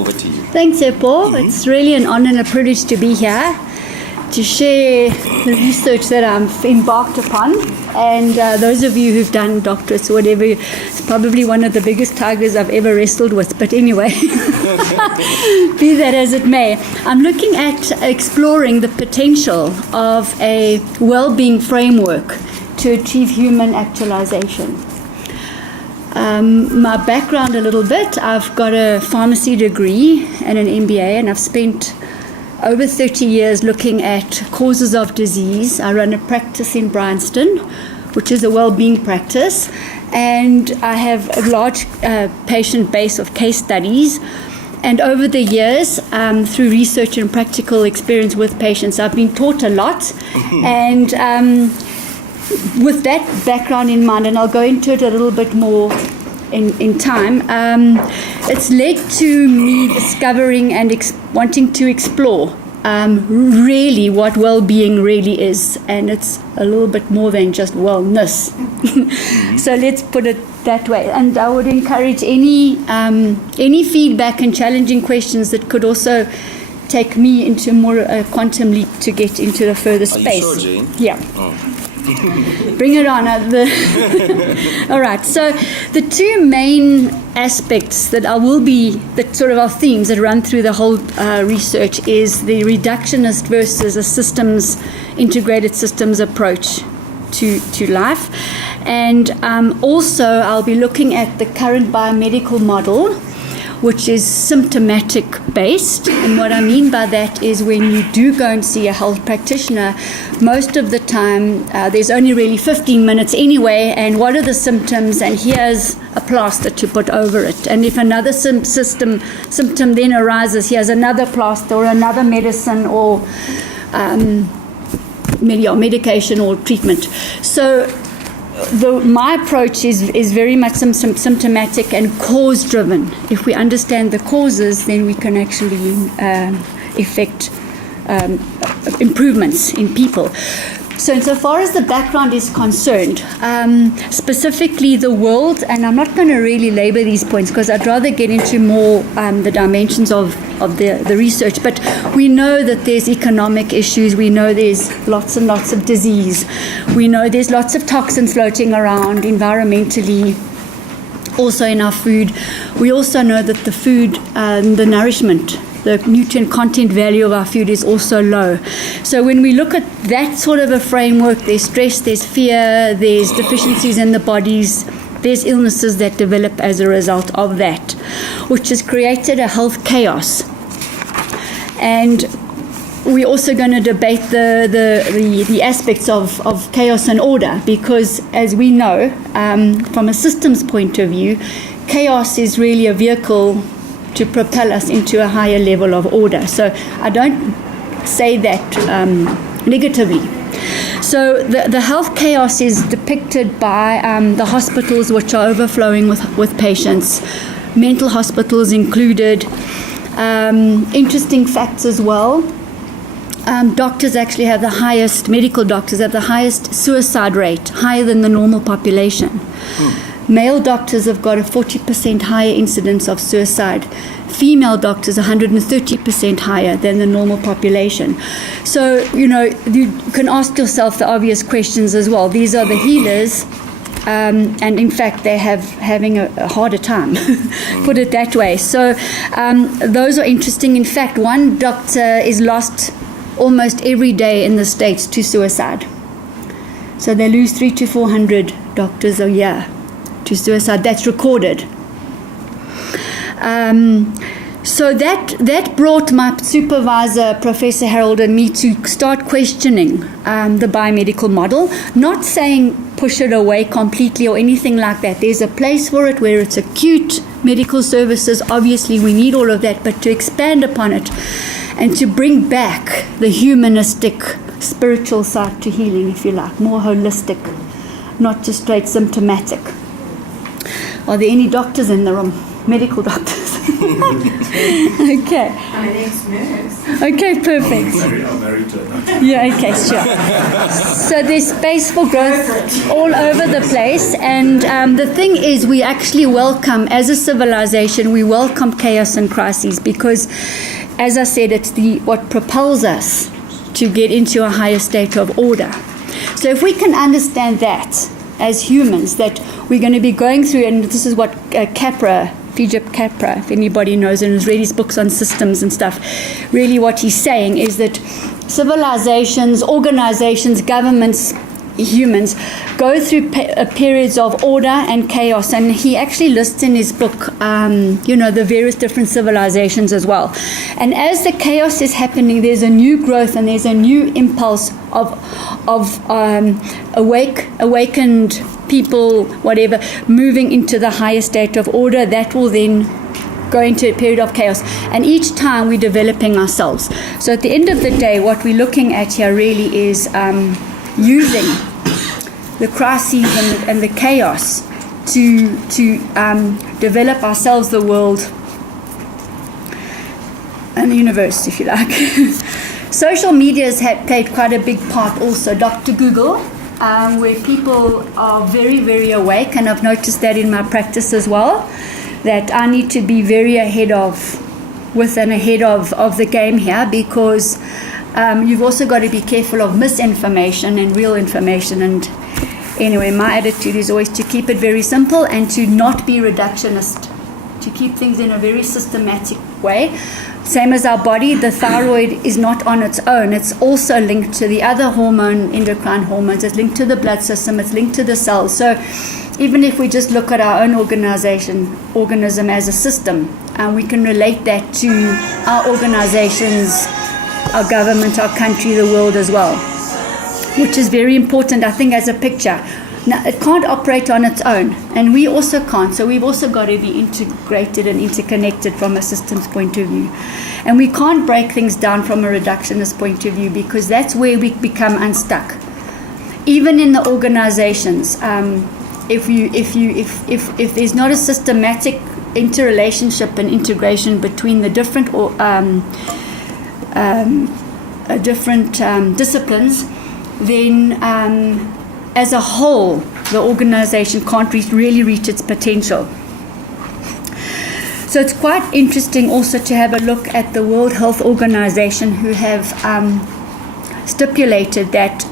over to you. Thanks, Paul. It's really an honor and a privilege to be here to share the research that I've embarked upon. And those of you who've done doctorates or whatever, it's probably one of the biggest tigers I've ever wrestled with. But anyway, be that as it may, I'm looking at exploring the potential of a well-being framework to achieve human actualization. My background a little bit, I've got a pharmacy degree and an MBA, and I've spent over 30 years looking at causes of disease. I run a practice in Bryanston, which is a well-being practice, and I have a large patient base of case studies. And over the years, through research and practical experience with patients, I've been taught a lot. And with that background in mind, and I'll go into it a little bit more in time, it's led to me discovering and wanting to explore really what well-being really is, and it's a little bit more than just wellness. So let's put it that way. And I would encourage any feedback and challenging questions that could also take me into more quantum leap to get into the further space. Are you sure, Jane? Yeah. Oh. Bring it on. All right. So the two main aspects that sort of are themes that run through the whole research is the reductionist versus a integrated systems approach to life. And also I'll be looking at the current biomedical model, which is symptomatic based. And what I mean by that is when you do go and see a health practitioner, most of the time there's only really 15 minutes anyway, and what are the symptoms, and here's a plaster to put over it. And if another symptom then arises, here's another plaster or another medicine or medication or treatment. So my approach is very much symptomatic and cause-driven. If we understand the causes, then we can actually effect improvements in people. So insofar as the background is concerned, specifically the world, and I'm not going to really labor these points because I'd rather get into more the dimensions of the research, but we know that there's economic issues, we know there's lots and lots of disease, we know there's lots of toxins floating around environmentally, also in our food. We also know that the food, the nourishment, the nutrient content value of our food is also low. So when we look at that sort of a framework, there's stress, there's fear, there's deficiencies in the bodies, there's illnesses that develop as a result of that, which has created a health chaos. And we're also going to debate the aspects of chaos and order, because as we know, from a systems point of view, chaos is really a vehicle to propel us into a higher level of order. So I don't say that negatively. So the health chaos is depicted by the hospitals, which are overflowing with patients, mental hospitals included. Interesting facts as well. Doctors actually have medical doctors have the highest suicide rate, higher than the normal population. Male doctors have got a 40% higher incidence of suicide. Female doctors 130% higher than the normal population. So, you can ask yourself the obvious questions as well. These are the healers, and in fact, they're having a harder time, put it that way. So, those are interesting. In fact, one doctor is lost almost every day in the States to suicide. So they lose 300 to 400 doctors a year to suicide. That's recorded. So that brought my supervisor, Professor Harold, and me to start questioning the biomedical model, not saying push it away completely or anything like that. There's a place for it where it's acute medical services. Obviously, we need all of that, but to expand upon it and to bring back the humanistic, spiritual side to healing, if you like, more holistic, not just straight symptomatic. Are there any doctors in the room? Medical doctors? Okay. I'm an ex-nurse. Okay, perfect. I'm married to a doctor. Yeah, okay, sure. So there's space for growth all over the place. And the thing is, we actually welcome, as a civilization, we welcome chaos and crises because, as I said, it's what propels us to get into a higher state of order. So if we can understand that as humans, that we're going to be going through, and this is what Capra, Philip Capra, if anybody knows and has read his books on systems and stuff, really what he's saying is that civilizations, organizations, governments, humans go through periods of order and chaos, and he actually lists in his book the various different civilizations as well. And as the chaos is happening, there's a new growth and there's a new impulse of awakened people, whatever, moving into the higher state of order. That will then go into a period of chaos, and each time we're developing ourselves. So at the end of the day, what we're looking at here really is using the crises and the chaos to develop ourselves, the world, and the universe, if you like. Social media has played quite a big part also. Dr. Google, where people are very, very awake, and I've noticed that in my practice as well, that I need to be very ahead of the game here, because you've also got to be careful of misinformation and real information. And anyway, my attitude is always to keep it very simple and to not be reductionist, to keep things in a very systematic way. Same as our body, the thyroid is not on its own. It's also linked to the other endocrine hormones. It's linked to the blood system. It's linked to the cells. So even if we just look at our own organism as a system, we can relate that to our organizations, our government, our country, the world as well, which is very important, I think, as a picture. Now, it can't operate on its own, and we also can't. So we've also got to be integrated and interconnected from a systems point of view. And we can't break things down from a reductionist point of view, because that's where we become unstuck. Even in the organizations, if there's not a systematic interrelationship and integration between the different disciplines, then as a whole, the organization can't really reach its potential. So it's quite interesting also to have a look at the World Health Organization, who have stipulated that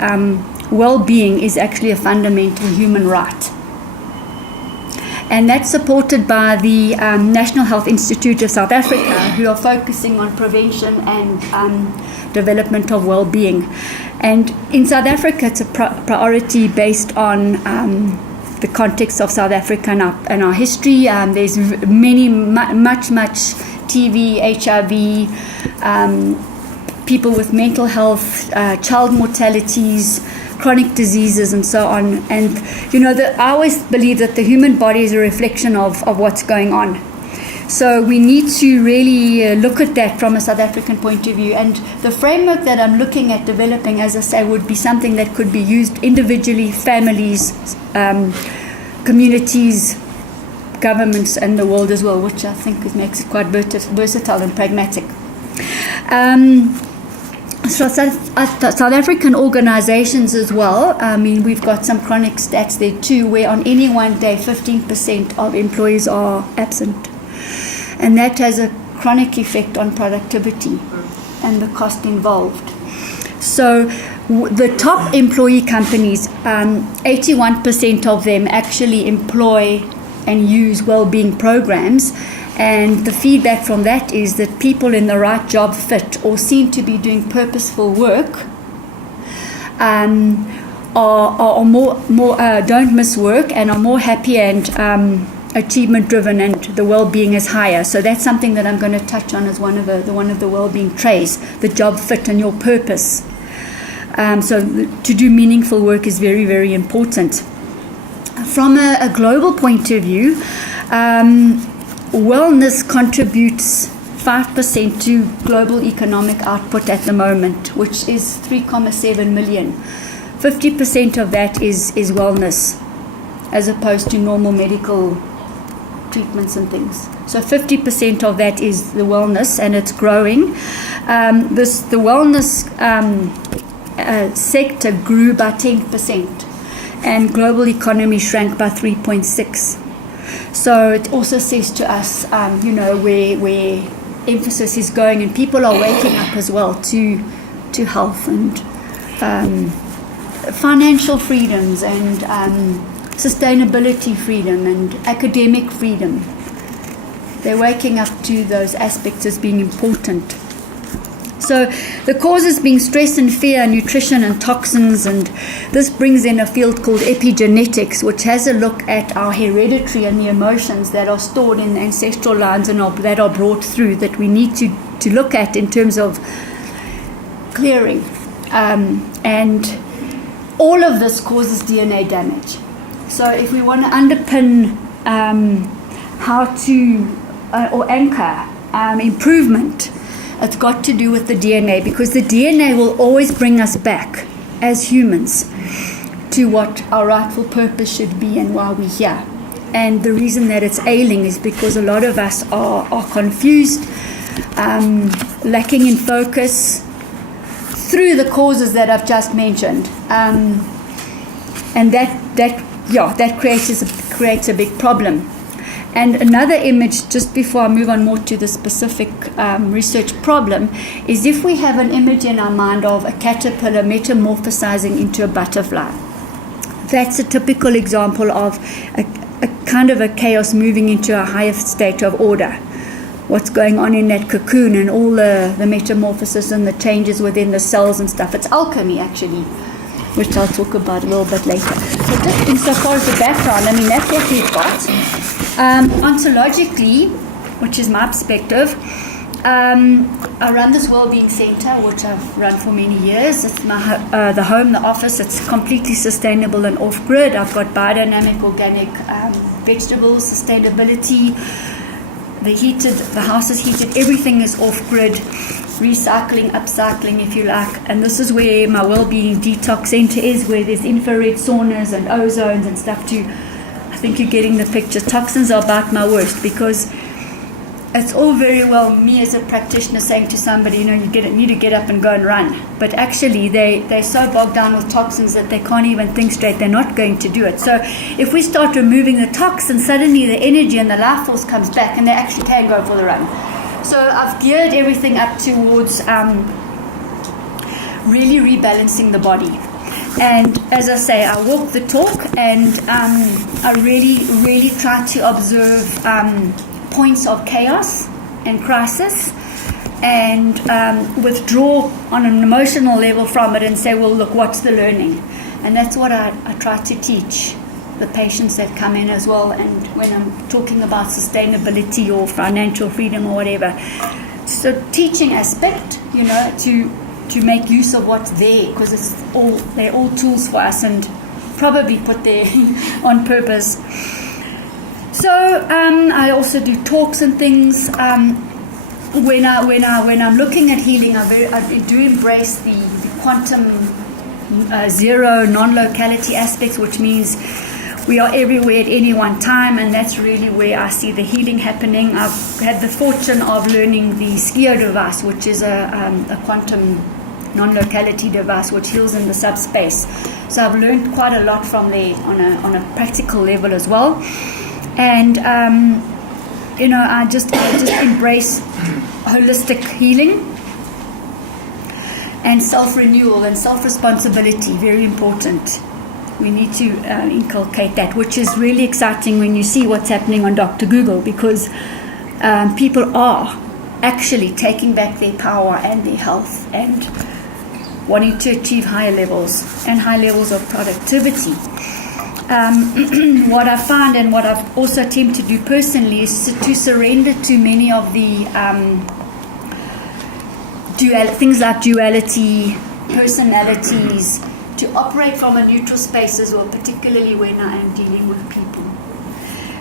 well-being is actually a fundamental human right. And that's supported by the National Health Institute of South Africa, who are focusing on prevention and development of well-being. And in South Africa, it's a priority based on the context of South Africa and our history. There's much TB, HIV, people with mental health, child mortalities, chronic diseases, and so on. And I always believe that the human body is a reflection of what's going on. So we need to really look at that from a South African point of view. And the framework that I'm looking at developing, as I say, would be something that could be used individually, families, communities, governments, and the world as well, which I think makes it quite versatile and pragmatic. So South African organizations as well, we've got some chronic stats there too, where on any one day 15% of employees are absent. And that has a chronic effect on productivity and the cost involved. So the top employee companies, 81% of them actually employ and use well-being programs. And the feedback from that is that people in the right job fit or seem to be doing purposeful work are more don't miss work and are more happy and achievement driven, and the well-being is higher. So that's something that I'm going to touch on as one of the well-being traits, the job fit and your purpose. So to do meaningful work is very, very important. From a global point of view, wellness contributes 5% to global economic output at the moment, which is 3.7 million. 50% of that is wellness, as opposed to normal medical treatments and things. So 50% of that is the wellness, and it's growing. The wellness sector grew by 10%, and global economy shrank by 3.6%. So it also says to us, where emphasis is going, and people are waking up as well to health and financial freedoms and sustainability freedom and academic freedom. They're waking up to those aspects as being important. So the causes being stress and fear, nutrition and toxins, and this brings in a field called epigenetics, which has a look at our hereditary and the emotions that are stored in the ancestral lines and that are brought through, that we need to look at in terms of clearing. And all of this causes DNA damage. So if we want to underpin how to or anchor improvement, it's got to do with the DNA, because the DNA will always bring us back as humans to what our rightful purpose should be and why we're here. And the reason that it's ailing is because a lot of us are confused, lacking in focus through the causes that I've just mentioned. And that creates a big problem. And another image, just before I move on more to the specific research problem, is if we have an image in our mind of a caterpillar metamorphosizing into a butterfly. That's a typical example of a kind of a chaos moving into a higher state of order. What's going on in that cocoon and all the metamorphosis and the changes within the cells and stuff. It's alchemy, actually, which I'll talk about a little bit later. So just insofar as the background, that's what we've got. Ontologically, which is my perspective, I run this Wellbeing Center, which I've run for many years. It's the home, the office. It's completely sustainable and off-grid. I've got biodynamic, organic vegetables, sustainability. The house is heated. Everything is off-grid. Recycling, upcycling, if you like. And this is where my Wellbeing Detox Center is, where there's infrared saunas and ozones and stuff too. I think you're getting the picture. Toxins are about my worst, because it's all very well me as a practitioner saying to somebody, you need to get up and go and run. But actually, they're so bogged down with toxins that they can't even think straight. They're not going to do it. So if we start removing the toxins, suddenly the energy and the life force comes back, and they actually can go for the run. So I've geared everything up towards really rebalancing the body. And as I say, I walk the talk, and I really, really try to observe points of chaos and crisis, and withdraw on an emotional level from it and say, well, look, what's the learning? And that's what I try to teach the patients that come in as well. And when I'm talking about sustainability or financial freedom or whatever, so teaching aspect, to make use of what's there, because they're all tools for us and probably put there on purpose. So I also do talks and things. When I'm looking at healing, I do embrace the quantum zero non-locality aspects, which means we are everywhere at any one time, and that's really where I see the healing happening. I've had the fortune of learning the SCIO device, which is a quantum non-locality device which heals in the subspace. So I've learned quite a lot from there on a practical level as well. And I just embrace holistic healing and self-renewal and self-responsibility. Very important. We need to inculcate that, which is really exciting when you see what's happening on Dr. Google, because people are actually taking back their power and their health and wanting to achieve higher levels and high levels of productivity. What I find, and what I've also attempted to do personally, is to surrender to many of the things like duality, personalities, to operate from a neutral space as well, particularly when I am dealing with people.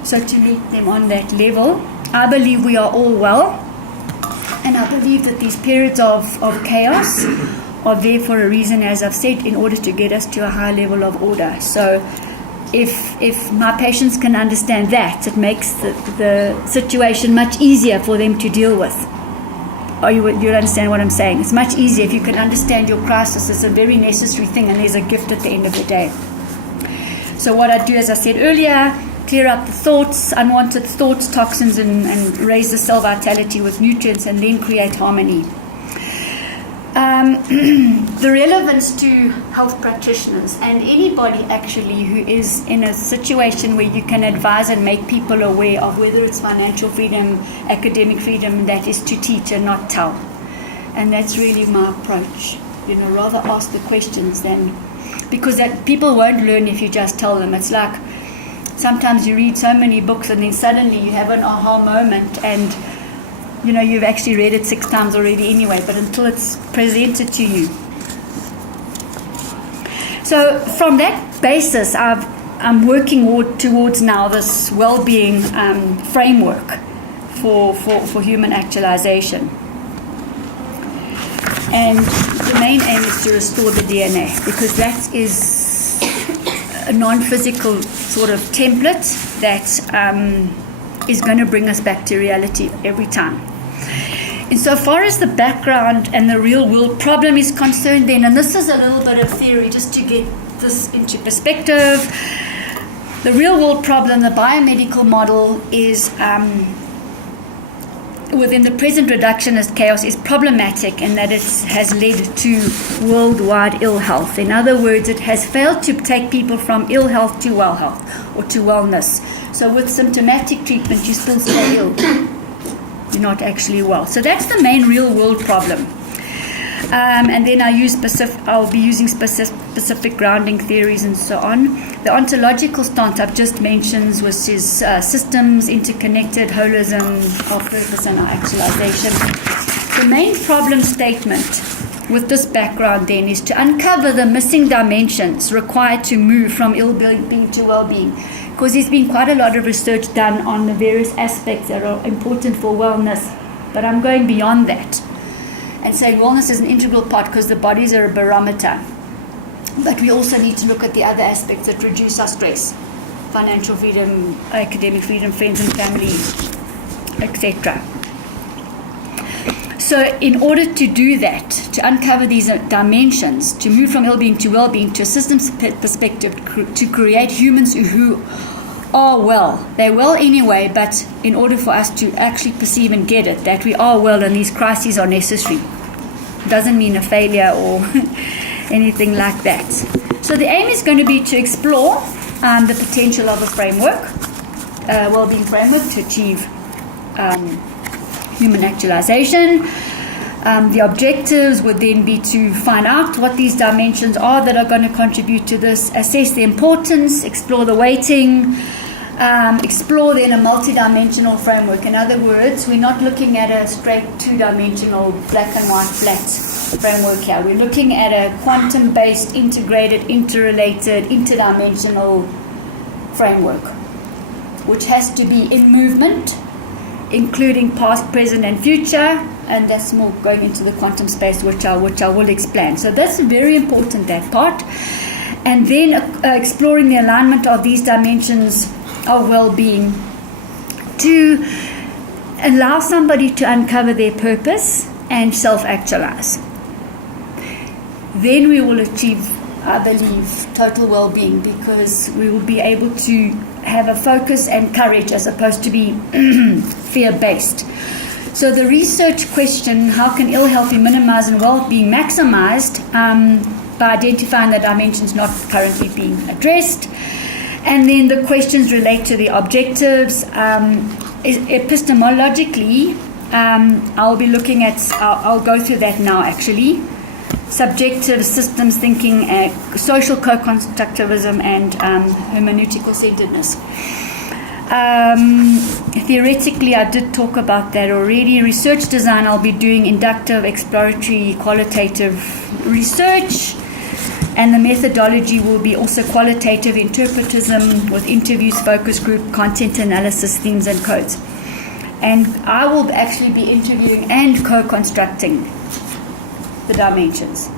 So to meet them on that level, I believe we are all well, and I believe that these periods of chaos are there for a reason, as I've said, in order to get us to a high level of order. So if my patients can understand that, it makes the situation much easier for them to deal with. Or you understand what I'm saying? It's much easier if you can understand your crisis. It's a very necessary thing, and there's a gift at the end of the day. So what I do, as I said earlier, clear out the thoughts, unwanted thoughts, toxins, and raise the cell vitality with nutrients, and then create harmony. The relevance to health practitioners and anybody actually who is in a situation where you can advise and make people aware of whether it's financial freedom, academic freedom, that is to teach and not tell. And that's really my approach. Rather ask the questions than, because that people won't learn if you just tell them. It's like sometimes you read so many books and then suddenly you have an aha moment, and you've actually read it 6 times already anyway, but until it's presented to you. So from that basis, I'm working towards now this well-being framework for human actualization. And the main aim is to restore the DNA, because that is a non-physical sort of template that is going to bring us back to reality every time. Insofar as the background and the real world problem is concerned then, and this is a little bit of theory just to get this into perspective, the real world problem, the biomedical model is, within the present reductionist chaos, is problematic in that it has led to worldwide ill health. In other words, it has failed to take people from ill health to well health, or to wellness. So with symptomatic treatment, you still stay ill. You're not actually well. So that's the main real world problem. And then I'll be using specific grounding theories and so on. The ontological stance I've just mentioned, which is systems, interconnected, holism, our purpose and our actualization. The main problem statement with this background then is to uncover the missing dimensions required to move from ill-being to well-being. Because there's been quite a lot of research done on the various aspects that are important for wellness. But I'm going beyond that and saying wellness is an integral part, because the bodies are a barometer. But we also need to look at the other aspects that reduce our stress: financial freedom, academic freedom, friends and family, etc. So in order to do that, to uncover these dimensions, to move from ill-being to well-being, to a systems perspective, to create humans who are well. They're well anyway, but in order for us to actually perceive and get it, that we are well and these crises are necessary. Doesn't mean a failure or anything like that. So the aim is going to be to explore the potential of a framework, well-being framework, to achieve human actualization. The objectives would then be to find out what these dimensions are that are going to contribute to this, assess the importance, explore the weighting, explore then a multidimensional framework. In other words, we're not looking at a straight 2-dimensional black and white flat framework here. We're looking at a quantum-based, integrated, interrelated, interdimensional framework, which has to be in movement, including past, present, and future, and that's more going into the quantum space, which I will explain. So that's very important, that part. And then exploring the alignment of these dimensions of well-being to allow somebody to uncover their purpose and self-actualize. Then we will achieve, I believe, total well-being, because we will be able to have a focus and courage as opposed to be fear-based. So the research question, how can ill health be minimized and well-being maximized, by identifying the dimensions not currently being addressed. And then the questions relate to the objectives. Epistemologically, I'll be looking at, I'll go through that now actually. Subjective systems thinking, social co-constructivism, and hermeneutical centeredness. Theoretically, I did talk about that already. Research design, I'll be doing inductive, exploratory, qualitative research. And the methodology will be also qualitative interpretism with interviews, focus group, content analysis, themes, and codes. And I will actually be interviewing and co-constructing the dimensions.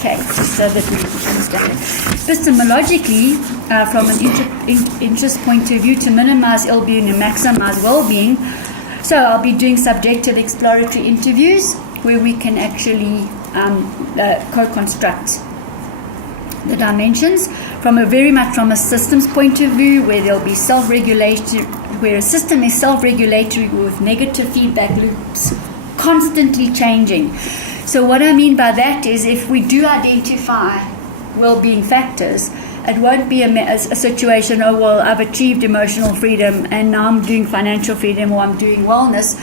Okay, just so that we understand it. Epistemologically, from an interest point of view, to minimize ill-being and maximize well-being, so I'll be doing subjective exploratory interviews where we can actually co-construct the dimensions from a systems point of view, where there'll be self-regulatory, where a system is self-regulatory with negative feedback loops constantly changing. So what I mean by that is, if we do identify well-being factors, it won't be a situation, oh, well, I've achieved emotional freedom and now I'm doing financial freedom or I'm doing wellness.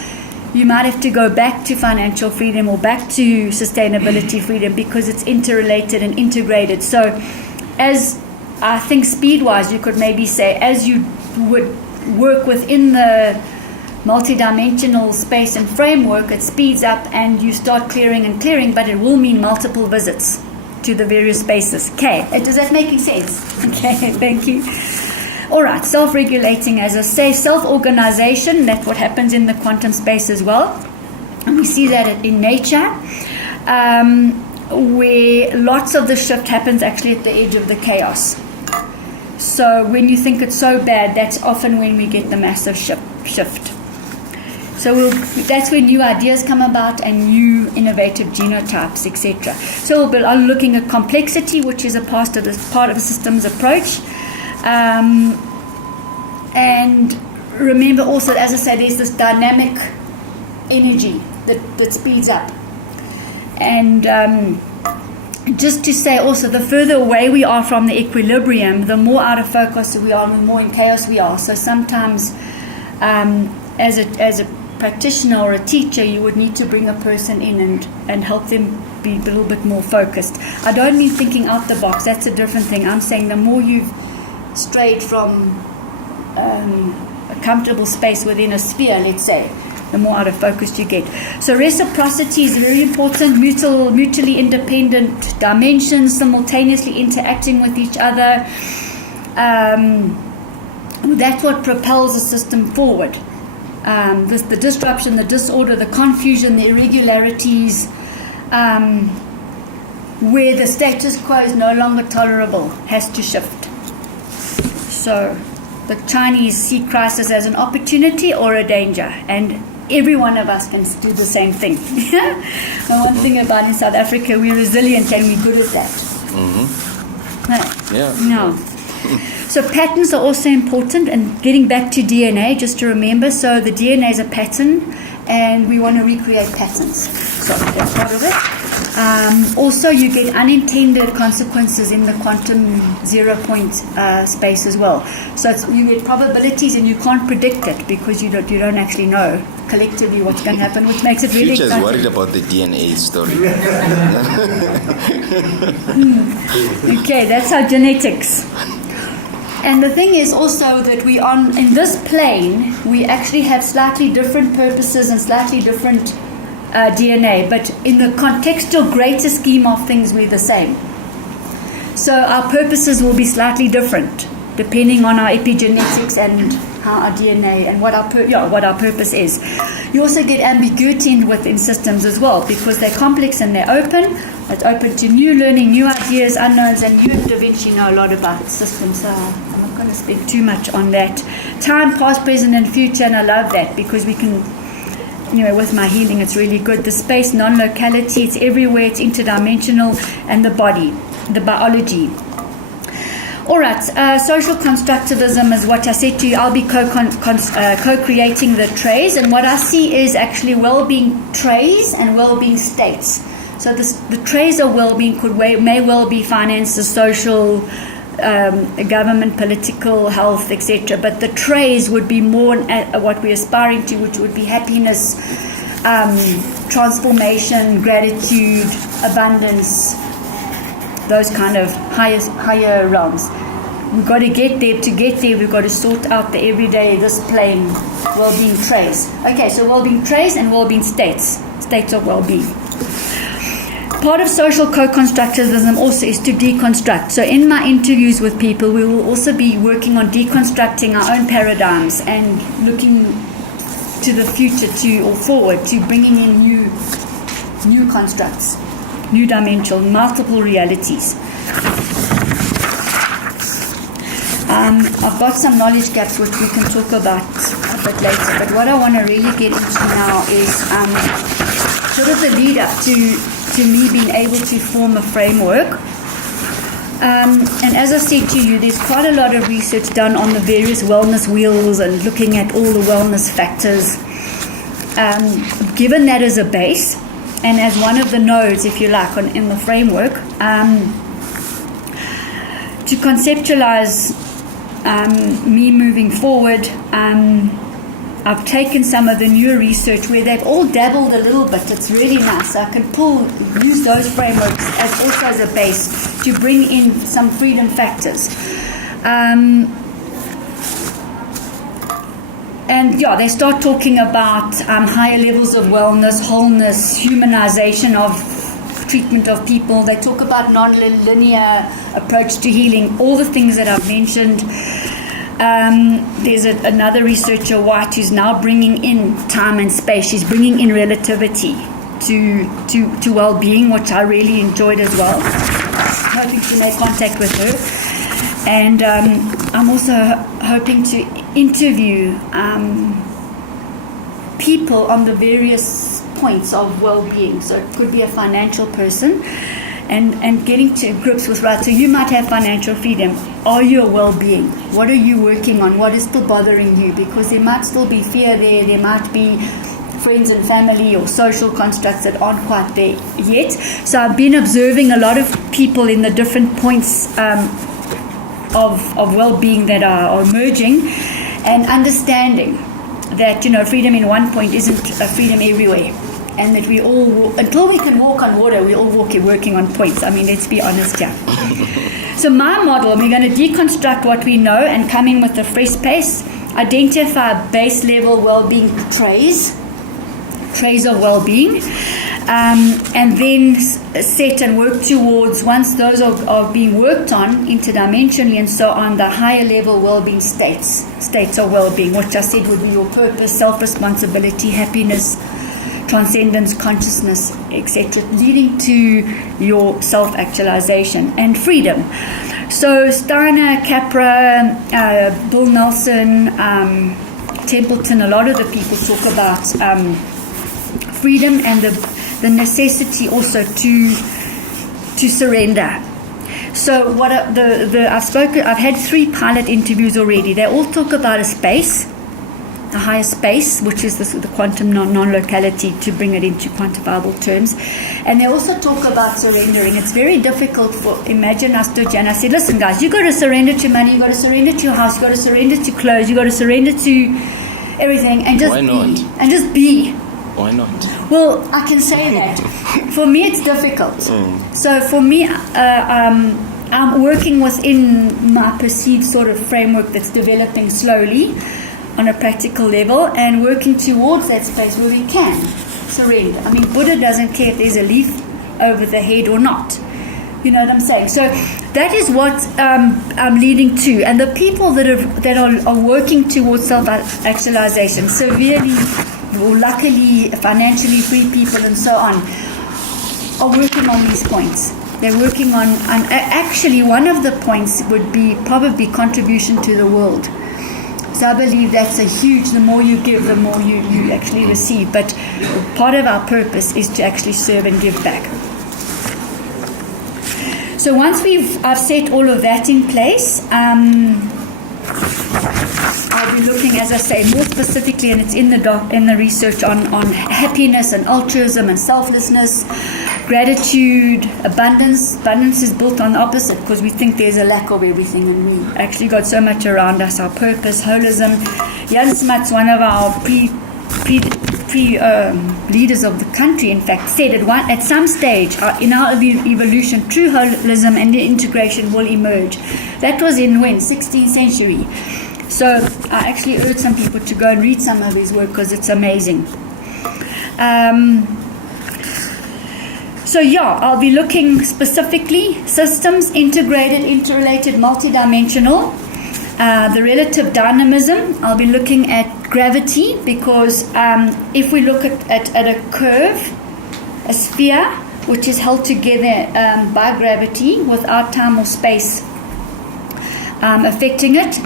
You might have to go back to financial freedom or back to sustainability freedom, because it's interrelated and integrated. So as I think speed-wise, you could maybe say, as you would work within the multidimensional space and framework, it speeds up and you start clearing, but it will mean multiple visits to the various spaces. Okay, does that make sense? Okay, thank you. All right, self-regulating, as I say, self-organization, that's what happens in the quantum space as well. And we see that in nature, where lots of the shift happens actually at the edge of the chaos. So when you think it's so bad, that's often when we get the massive shift. So that's where new ideas come about and new innovative genotypes, etc. So we'll be looking at complexity, which is a part of the systems approach. And remember also, as I said, there's this dynamic energy that speeds up. And just to say also, the further away we are from the equilibrium, the more out of focus we are, the more in chaos we are. So sometimes, as a practitioner or a teacher, you would need to bring a person in and help them be a little bit more focused. I don't mean thinking out the box, that's a different thing. I'm saying the more you've strayed from a comfortable space within a sphere, let's say, the more out of focus you get. So reciprocity is very important, mutually independent dimensions, simultaneously interacting with each other. That's what propels the system forward. The disruption, the disorder, the confusion, the irregularities, where the status quo is no longer tolerable, has to shift. So the Chinese see crisis as an opportunity or a danger, and every one of us can do the same thing. And one thing about in South Africa, we're resilient and we're good at that. Mm-hmm. No. Yeah. No. So patterns are also important, and getting back to DNA, just to remember, so the DNA is a pattern and we want to recreate patterns. So that's part of it. Also, you get unintended consequences in the quantum 0 point space as well. So you get probabilities and you can't predict it because you don't actually know collectively what's going to happen, which makes it really Future is exciting. worried about the DNA story. Okay, that's our genetics. And the thing is also that in this plane, we actually have slightly different purposes and slightly different DNA, but in the contextual greater scheme of things, we're the same. So our purposes will be slightly different depending on our epigenetics and how our DNA and what our purpose is. You also get ambiguity within systems as well, because they're complex and they're open. It's open to new learning, new ideas, unknowns, and you and Da Vinci know a lot about systems, so I'm not going to spend too much on that. Time, past, present, and future, and I love that because we can, with my healing, it's really good. The space, non-locality, it's everywhere, it's interdimensional, and the body, the biology. All right, social constructivism is what I said to you. I'll be co-creating the trays, and what I see is actually well-being trays and well-being states. So the trays of well-being may well be finances, social, government, political, health, etc. But the trays would be more what we're aspiring to, which would be happiness, transformation, gratitude, abundance, those kind of higher realms. We've got to get there. To get there, we've got to sort out the everyday, this plane, well-being trays. Okay, so well-being trays and well-being states of well-being. Part of social co-constructivism also is to deconstruct. So in my interviews with people, we will also be working on deconstructing our own paradigms and looking to the future or forward to bringing in new constructs. new dimensional, multiple realities. I've got some knowledge gaps which we can talk about a bit later, but what I want to really get into now is sort of the lead up to me being able to form a framework. And as I said to you, there's quite a lot of research done on the various wellness wheels and looking at all the wellness factors. Given that as a base and as one of the nodes, if you like, in the framework, to conceptualize me moving forward, I've taken some of the newer research where they've all dabbled a little bit. It's really nice. I can use those frameworks also as a base to bring in some freedom factors. And yeah, they start talking about higher levels of wellness, wholeness, humanization of treatment of people. They talk about non-linear approach to healing, all the things that I've mentioned. There's another researcher, White, who's now bringing in time and space. She's bringing in relativity to well-being, which I really enjoyed as well. Hoping to make contact with her. And I'm also hoping to interview people on the various points of well-being. So it could be a financial person and getting to grips with, right, so you might have financial freedom. Are you a well-being? What are you working on? What is still bothering you? Because there might still be fear there. There might be friends and family or social constructs that aren't quite there yet. So I've been observing a lot of people in the different points of well-being that are emerging, and understanding that, freedom in one point isn't a freedom everywhere, and that we all, until we can walk on water, we all working on points. I mean, let's be honest here. So my model, we're going to deconstruct what we know and come in with a fresh pace, identify base level well-being trays of well-being, and then set and work towards, once those are being worked on interdimensionally and so on, the higher level well-being states of well-being, which I said would be your purpose, self-responsibility, happiness, transcendence, consciousness, etc., leading to your self-actualization and freedom. So Steiner, Capra, Bill Nelson, Templeton, a lot of the people talk about freedom and the necessity also to surrender. So what I've had 3 pilot interviews already. They all talk about a space, a higher space, which is the quantum non-locality, to bring it into quantifiable terms. And they also talk about surrendering. It's very difficult imagine I stood here and I said, listen guys, you've got to surrender to money, you've got to surrender to your house, you've got to surrender to clothes, you've got to surrender to everything, and just be. Why not? Well, I can say that. For me, it's difficult. So for me, I'm working within my perceived sort of framework that's developing slowly on a practical level, and working towards that space where we can surrender. I mean, Buddha doesn't care if there's a leaf over the head or not. You know what I'm saying? So that is what I'm leading to. And the people that are working towards self-actualization, severely or luckily financially free people and so on, are working on these points. They're working on, and actually one of the points would be probably contribution to the world. So I believe that's a huge, the more you give, the more you actually receive. But part of our purpose is to actually serve and give back. So once I've set all of that in place, I'll be looking, as I say, more specifically, and it's in the research on happiness and altruism and selflessness, gratitude, abundance. Abundance is built on the opposite, because we think there's a lack of everything, and we actually got so much around us. Our purpose, holism. Jan Smuts, one of our leaders of the country, in fact, said at some stage in our evolution, true holism and integration will emerge. That was in 16th century. So I actually urge some people to go and read some of his work, because it's amazing. So I'll be looking specifically systems, integrated, interrelated, multidimensional. The relative dynamism, I'll be looking at gravity, because if we look at a curve, a sphere, which is held together by gravity without time or space affecting it.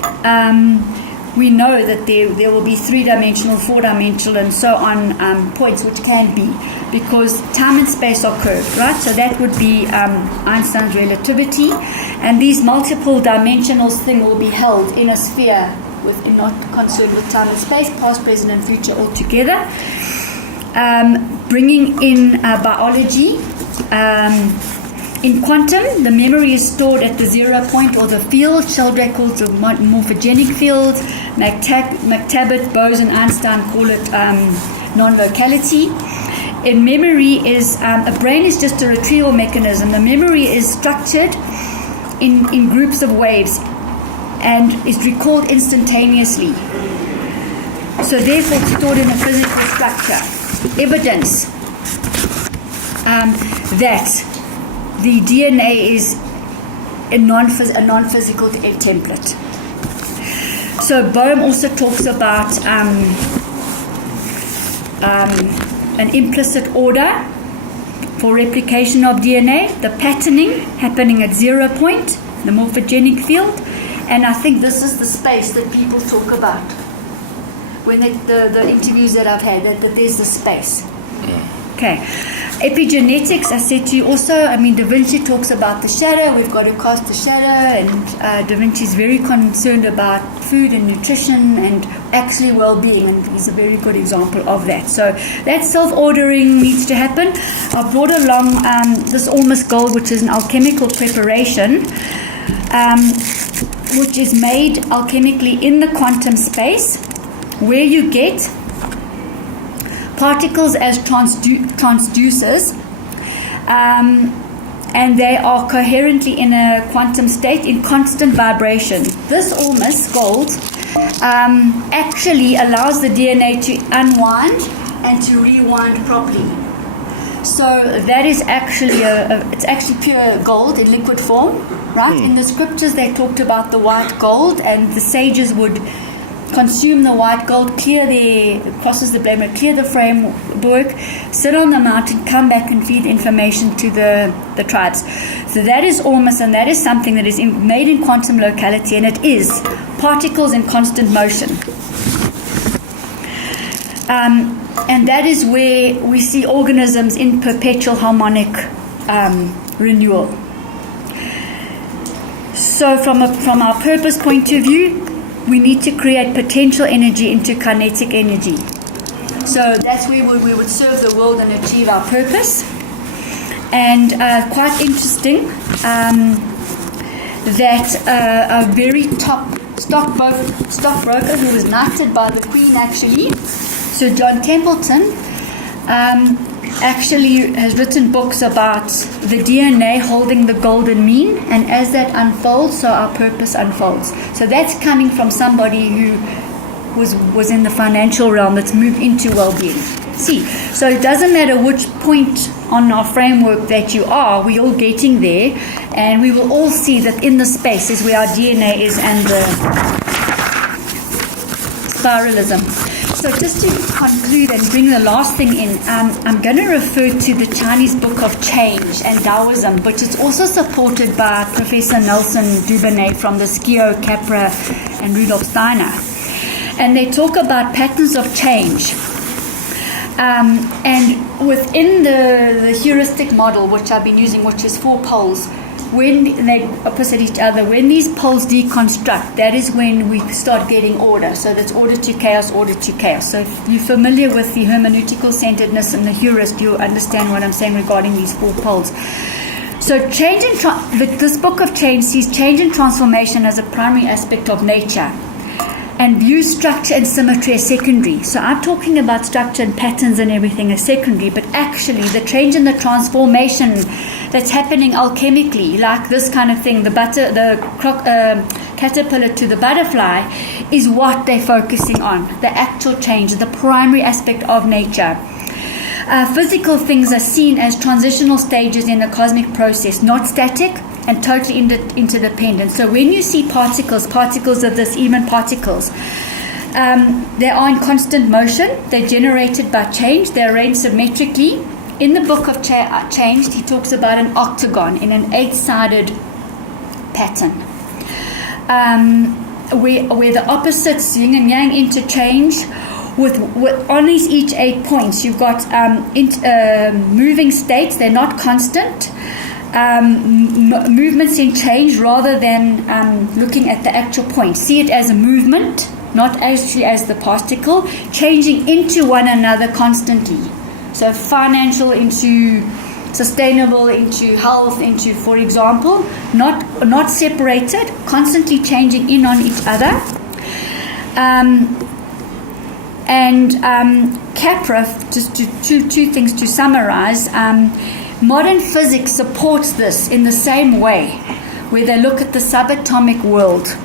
We know that there will be 3-dimensional, 4-dimensional, and so on points, which can be, because time and space are curved, right? So that would be Einstein's relativity, and these multiple dimensionals thing will be held in a sphere, not concerned with time and space, past, present, and future altogether. Bringing in biology. In quantum, the memory is stored at the 0 point or the field. Sheldrake calls it morphogenic field. McTabbert, Bose, and Einstein call it non-locality. In memory a brain is just a retrieval mechanism. The memory is structured in groups of waves and is recalled instantaneously. So therefore it's stored in a physical structure. Evidence that the DNA is a non-physical template. So Bohm also talks about an implicit order for replication of DNA, the patterning happening at 0 point, the morphogenic field, and I think this is the space that people talk about when the interviews that I've had, that there's the space. Okay. Epigenetics, I said to you also, Da Vinci talks about the shadow. We've got to cast the shadow, and Da Vinci is very concerned about food and nutrition and actually well-being, and he's a very good example of that. So that self-ordering needs to happen. I brought along this almost gold, which is an alchemical preparation, which is made alchemically in the quantum space, where you get particles as transducers, and they are coherently in a quantum state in constant vibration. This almost gold actually allows the DNA to unwind and to rewind properly. So that is actually it's actually pure gold in liquid form, right? In the scriptures they talked about the white gold, and the sages would consume the white gold, clear the framework, sit on the mountain, come back and feed information to the tribes. So that is almost, and that is something that is made in quantum locality, and it is particles in constant motion. And that is where we see organisms in perpetual harmonic renewal. So from our purpose point of view, we need to create potential energy into kinetic energy. So that's where we would serve the world and achieve our purpose. And quite interesting that a very top stockbroker who was knighted by the Queen, actually, Sir John Templeton, actually has written books about the DNA holding the golden mean, and as that unfolds, so our purpose unfolds. So that's coming from somebody who was in the financial realm that's moved into well-being. See, so it doesn't matter which point on our framework that you are, we're all getting there, and we will all see that in the space is where our DNA is, and the spiralism. So just to conclude and bring the last thing in, I'm going to refer to the Chinese book of change and Taoism, which is also supported by Professor Nelson Dubonnet from the Skio, Capra, and Rudolf Steiner. And they talk about patterns of change. And within the heuristic model, which I've been using, which is 4 poles, when they opposite each other, when these poles deconstruct, that is when we start getting order. So that's order to chaos, order to chaos. So if you're familiar with the hermeneutical centeredness and the heurist, you'll understand what I'm saying regarding these 4 poles. So change and this book of change sees change and transformation as a primary aspect of nature, and views structure and symmetry as secondary. So I'm talking about structure and patterns and everything as secondary, but actually the change and the transformation that's happening alchemically, like this kind of thing, the caterpillar to the butterfly, is what they're focusing on, the actual change, the primary aspect of nature. Physical things are seen as transitional stages in the cosmic process, not static and totally interdependent. So when you see particles of this, even particles, they are in constant motion. They're generated by change. They're arranged symmetrically in the book of Changed, he talks about an octagon in an 8-sided pattern, where the opposites, yin and yang, interchange. With on each 8 points, you've got moving states. They're not constant. Movements in change rather than looking at the actual point. See it as a movement, not actually as the particle, changing into one another constantly. So financial into sustainable, into health, into, for example, not separated, constantly changing in on each other. Capra, just two things to summarize. Modern physics supports this in the same way, where they look at the subatomic world,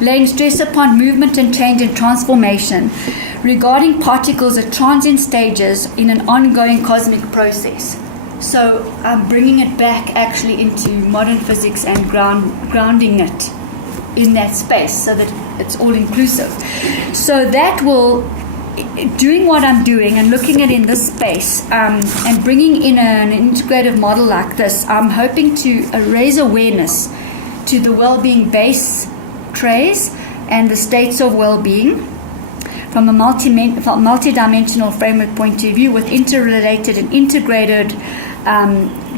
laying stress upon movement and change and transformation, regarding particles at transient stages in an ongoing cosmic process. So bringing it back actually into modern physics and grounding it in that space so that it's all inclusive. So that will, doing what I'm doing and looking at it in this space and bringing in an integrative model like this, I'm hoping to raise awareness to the well-being base trays and the states of well-being from a multi-dimensional framework point of view, with interrelated and integrated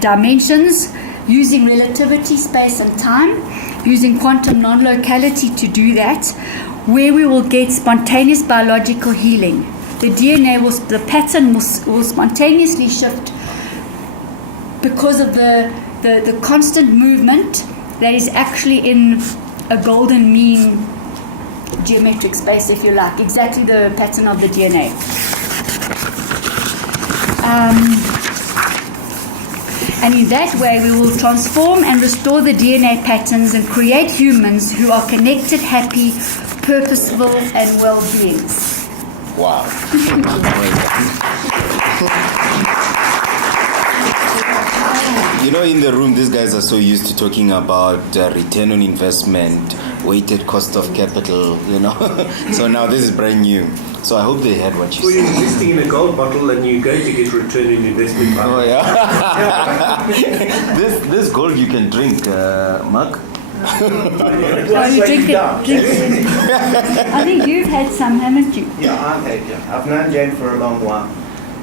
dimensions, using relativity, space and time, using quantum non-locality to do that, where we will get spontaneous biological healing. The DNA the pattern will spontaneously shift because of the constant movement that is actually in a golden mean geometric space, if you like, exactly the pattern of the DNA. And in that way, we will transform and restore the DNA patterns and create humans who are connected, happy, purposeful, and well-beings. Wow. You know, in the room, these guys are so used to talking about return on investment, weighted cost of capital, you know. So now this is brand new. So I hope they heard what you said. Well, you're investing in a gold bottle and you're going to get return on investment. Oh, yeah. this gold you can drink, Mark. Oh, you drink it. I think you've had some, haven't you? Yeah, I've had, yeah. I've known Jane for a long while.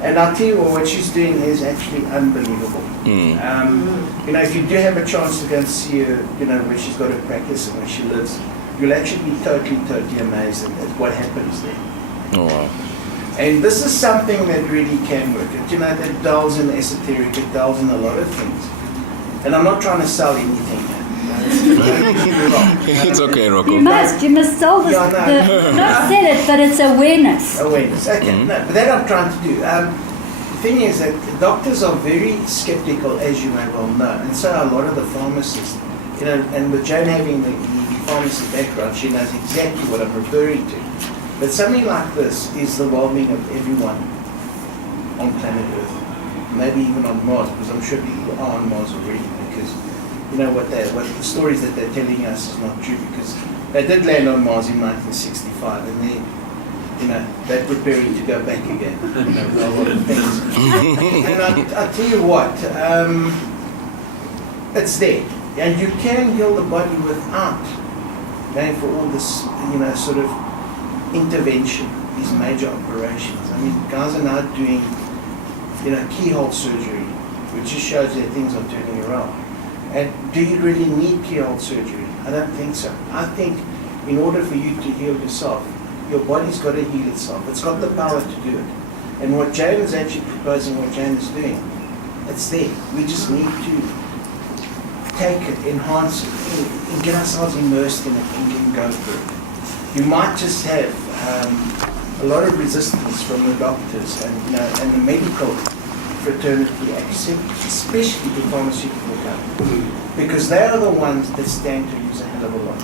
And I'll tell you what she's doing is actually unbelievable. You know, if you do have a chance to go and see her, you know, where she's got her practice and where she lives, you'll actually be totally amazed at what happens there. Oh, wow. And this is something that really can work. You know, that dulls in esoteric, it dulls in a lot of things. And I'm not trying to sell anything. It's okay, Rocco. You must sell this, not sell it, but it's awareness. Awareness, okay. No, but that I'm trying to do. The thing is that doctors are very skeptical, as you may well know, and so are a lot of the pharmacists. You know, and with Jane having the pharmacy background, she knows exactly what I'm referring to. But something like this is the well-being of everyone on planet Earth, maybe even on Mars, because I'm sure people are on Mars already. Because you know what the stories that they're telling us is not true, because they did land on Mars in 1965, and they, you know, they're preparing to go back again. You know, a lot of things. And I'll tell you what, it's there, and you can heal the body without going for all this, you know, sort of intervention, these major operations. I mean, guys are now doing, you know, keyhole surgery, which just shows that things are turning around. And do you really need keyhole surgery? I don't think so. I think in order for you to heal yourself, your body's got to heal itself. It's got the power to do it. And what Jane is actually proposing, what Jane is doing, it's there. We just need to take it, enhance it, and get ourselves immersed in it and go through it. You might just have a lot of resistance from the doctors and, you know, and the medical fraternity, especially the pharmaceutical companies, because they are the ones that stand to lose a hell of a lot.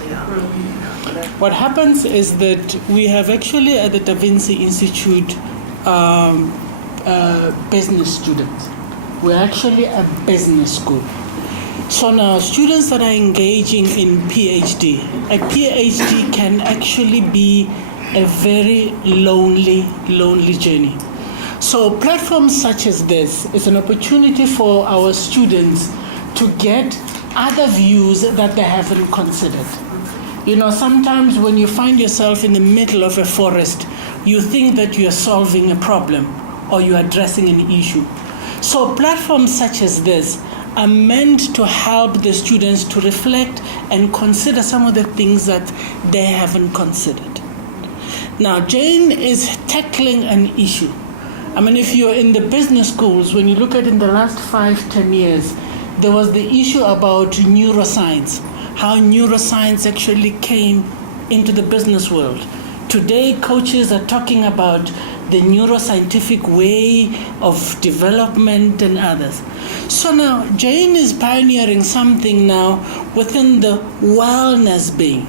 What happens is that we have actually at the Vinci Institute business students. We're actually a business school. So now students that are engaging in PhD, a PhD can actually be a very lonely journey. So platforms such as this is an opportunity for our students to get other views that they haven't considered. You know, sometimes when you find yourself in the middle of a forest, you think that you are solving a problem or you are addressing an issue. So platforms such as this are meant to help the students to reflect and consider some of the things that they haven't considered. Now, Jane is tackling an issue. I mean, if you're in the business schools, when you look at in the last 5-10 years, there was the issue about neuroscience, how neuroscience actually came into the business world. Today, coaches are talking about the neuroscientific way of development and others. So now, Jane is pioneering something now within the wellness being.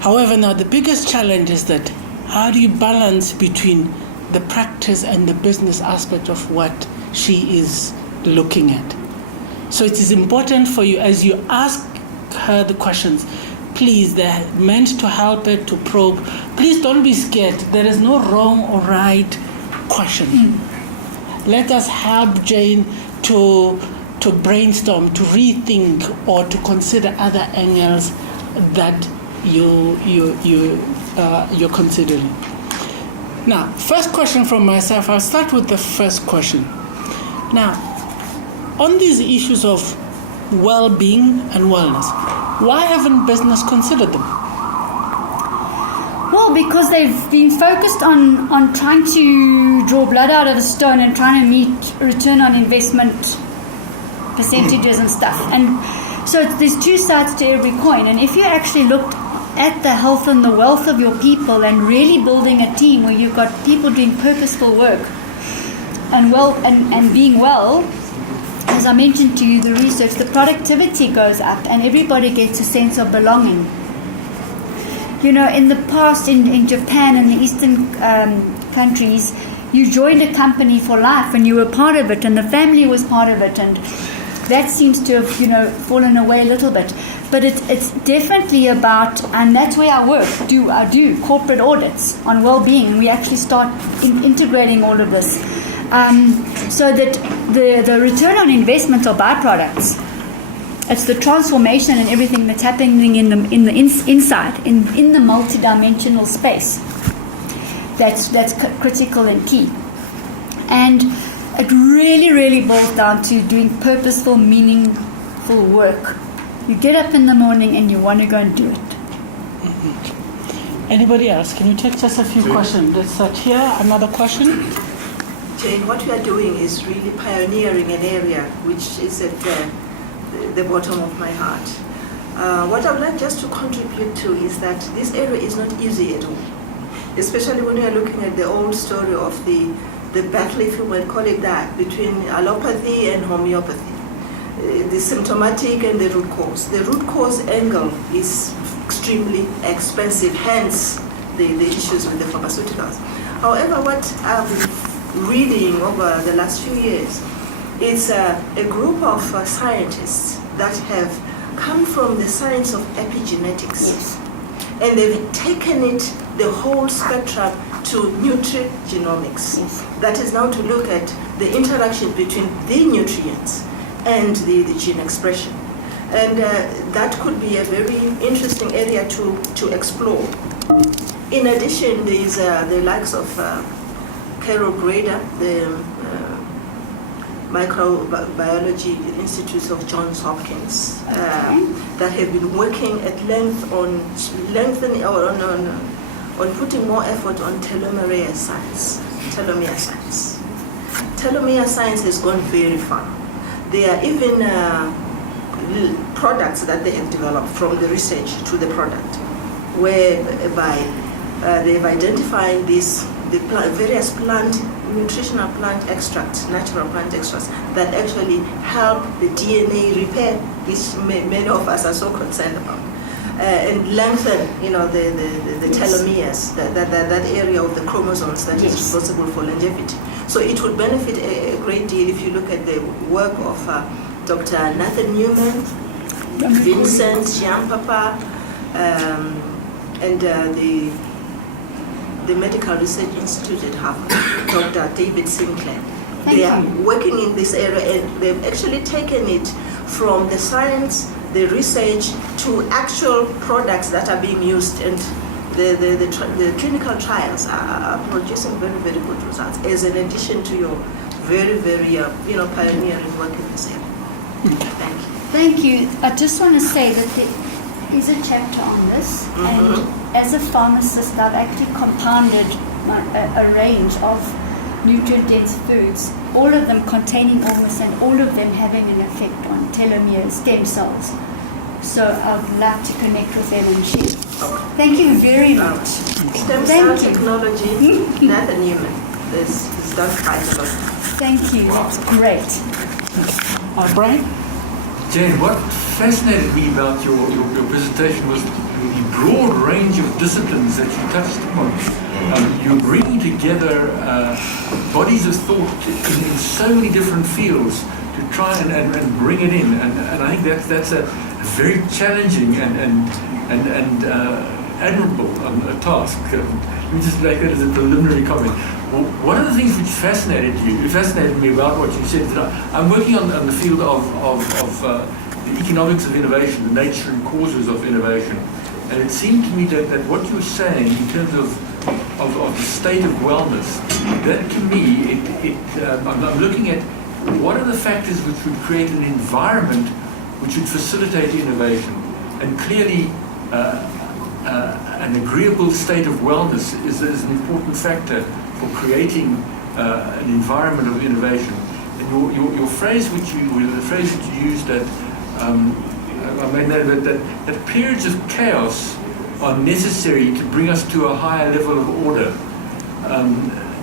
However, now the biggest challenge is that how do you balance between the practice and the business aspect of what she is looking at? So it is important for you, as you ask her the questions, please, they're meant to help her to probe. Please don't be scared. There is no wrong or right question. Let us help Jane to brainstorm, to rethink, or to consider other angles that you're considering. Now, first question from myself. I'll start with the first question. Now, on these issues of well-being and wellness, why haven't business considered them? Well, because they've been focused on trying to draw blood out of a stone and trying to meet return on investment percentages and stuff. And so there's two sides to every coin. And if you actually looked at the health and the wealth of your people and really building a team where you've got people doing purposeful work and being well, as I mentioned to you, the research, the productivity goes up and everybody gets a sense of belonging. You know, in the past, in Japan and the Eastern countries, you joined a company for life and you were part of it and the family was part of it, and that seems to have, you know, fallen away a little bit. But it's definitely about, and that's where I work, I do corporate audits on well-being, and we actually start integrating all of this. So that the return on investment are byproducts. It's the transformation and everything that's happening in the inside, in the multidimensional space. That's critical and key. And it really, really boils down to doing purposeful, meaningful work. You get up in the morning and you want to go and do it. Mm-hmm. Anybody else? Can you take just a few questions? Let's start here. Another question? Jane, what we are doing is really pioneering an area which is at the bottom of my heart. What I would like just to contribute to is that this area is not easy at all, especially when you are looking at the old story of the battle, if you might call it that, between allopathy and homeopathy, the symptomatic and the root cause. The root cause angle is extremely expensive, hence the issues with the pharmaceuticals. However, what I've been reading over the last few years, it's a group of scientists that have come from the science of epigenetics. Yes. And they've taken it, the whole spectrum, to nutrigenomics. Yes. That is now to look at the interaction between the nutrients and the gene expression. And that could be a very interesting area to explore. In addition, there's the likes of Carol Grader, the Microbiology Institute of Johns Hopkins, that have been working at length on putting more effort on telomere science. Telomere science has gone very far. There are even products that they have developed from the research to the product, whereby they've identified the various nutritional plant extracts, natural plant extracts that actually help the DNA repair, which many of us are so concerned about, and lengthen, the telomeres, that area of the chromosomes that is responsible for longevity. So it would benefit a great deal if you look at the work of Dr. Nathan Newman, Vincent Jean-Papa, and the Medical Research Institute at Harvard, Dr. David Sinclair. Thank They are you. working in this area, and they've actually taken it from the science, the research, to actual products that are being used, and the clinical trials are producing very, very good results, as an addition to your very, very pioneering work in this area. Thank you. Thank you. I just want to say that there is a chapter on this, and as a pharmacist, I've actually compounded a range of nutrient-dense foods, all of them containing ormus and all of them having an effect on telomere stem cells. So I would love to connect with them and share. Thank you very much. Stem cell technology, Nathan Newman, is done quite a lot. Thank you. That's great. Brian? Jane, what fascinated me about your presentation was the broad range of disciplines that you touched upon. You're bringing together bodies of thought in so many different fields to try and bring it in. And I think that's a very challenging and admirable task. Let me just make that as a preliminary comment. Well, one of the things which fascinated me about what you said is that I'm working on the field of the economics of innovation, the nature and causes of innovation. And it seemed to me that what you're saying in terms of the state of wellness, that to me, I'm looking at what are the factors which would create an environment which would facilitate innovation. And clearly, an agreeable state of wellness is an important factor for creating an environment of innovation. And your phrase, the phrase that you used, that I made note of it, that periods of chaos are necessary to bring us to a higher level of order.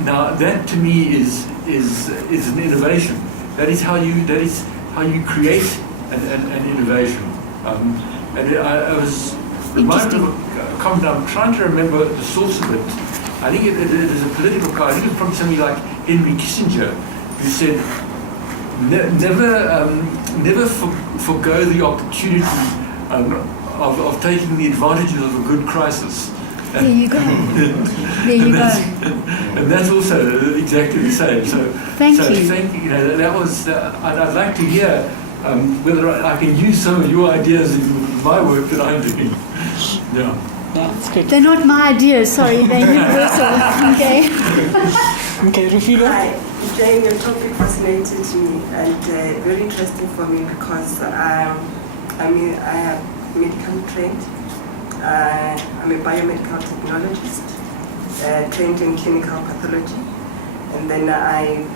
Now, that to me is an innovation. That is how you create an innovation. And I was reminded of a comment. I'm trying to remember the source of it. I think it is a political card. I think it's probably somebody like Henry Kissinger, who said, never forgo the opportunity of taking the advantages of a good crisis. There you go. There you go. And that's also exactly the same. So Thank you. you know, that was. I'd like to hear whether I can use some of your ideas in my work that I'm doing. Yeah. That's good. They're not my ideas, sorry, they're universal. Okay. Okay, Rufino? Hi, Jane, your topic fascinated me and very interesting for me because I have medical trained. I'm a biomedical technologist, trained in clinical pathology, and then I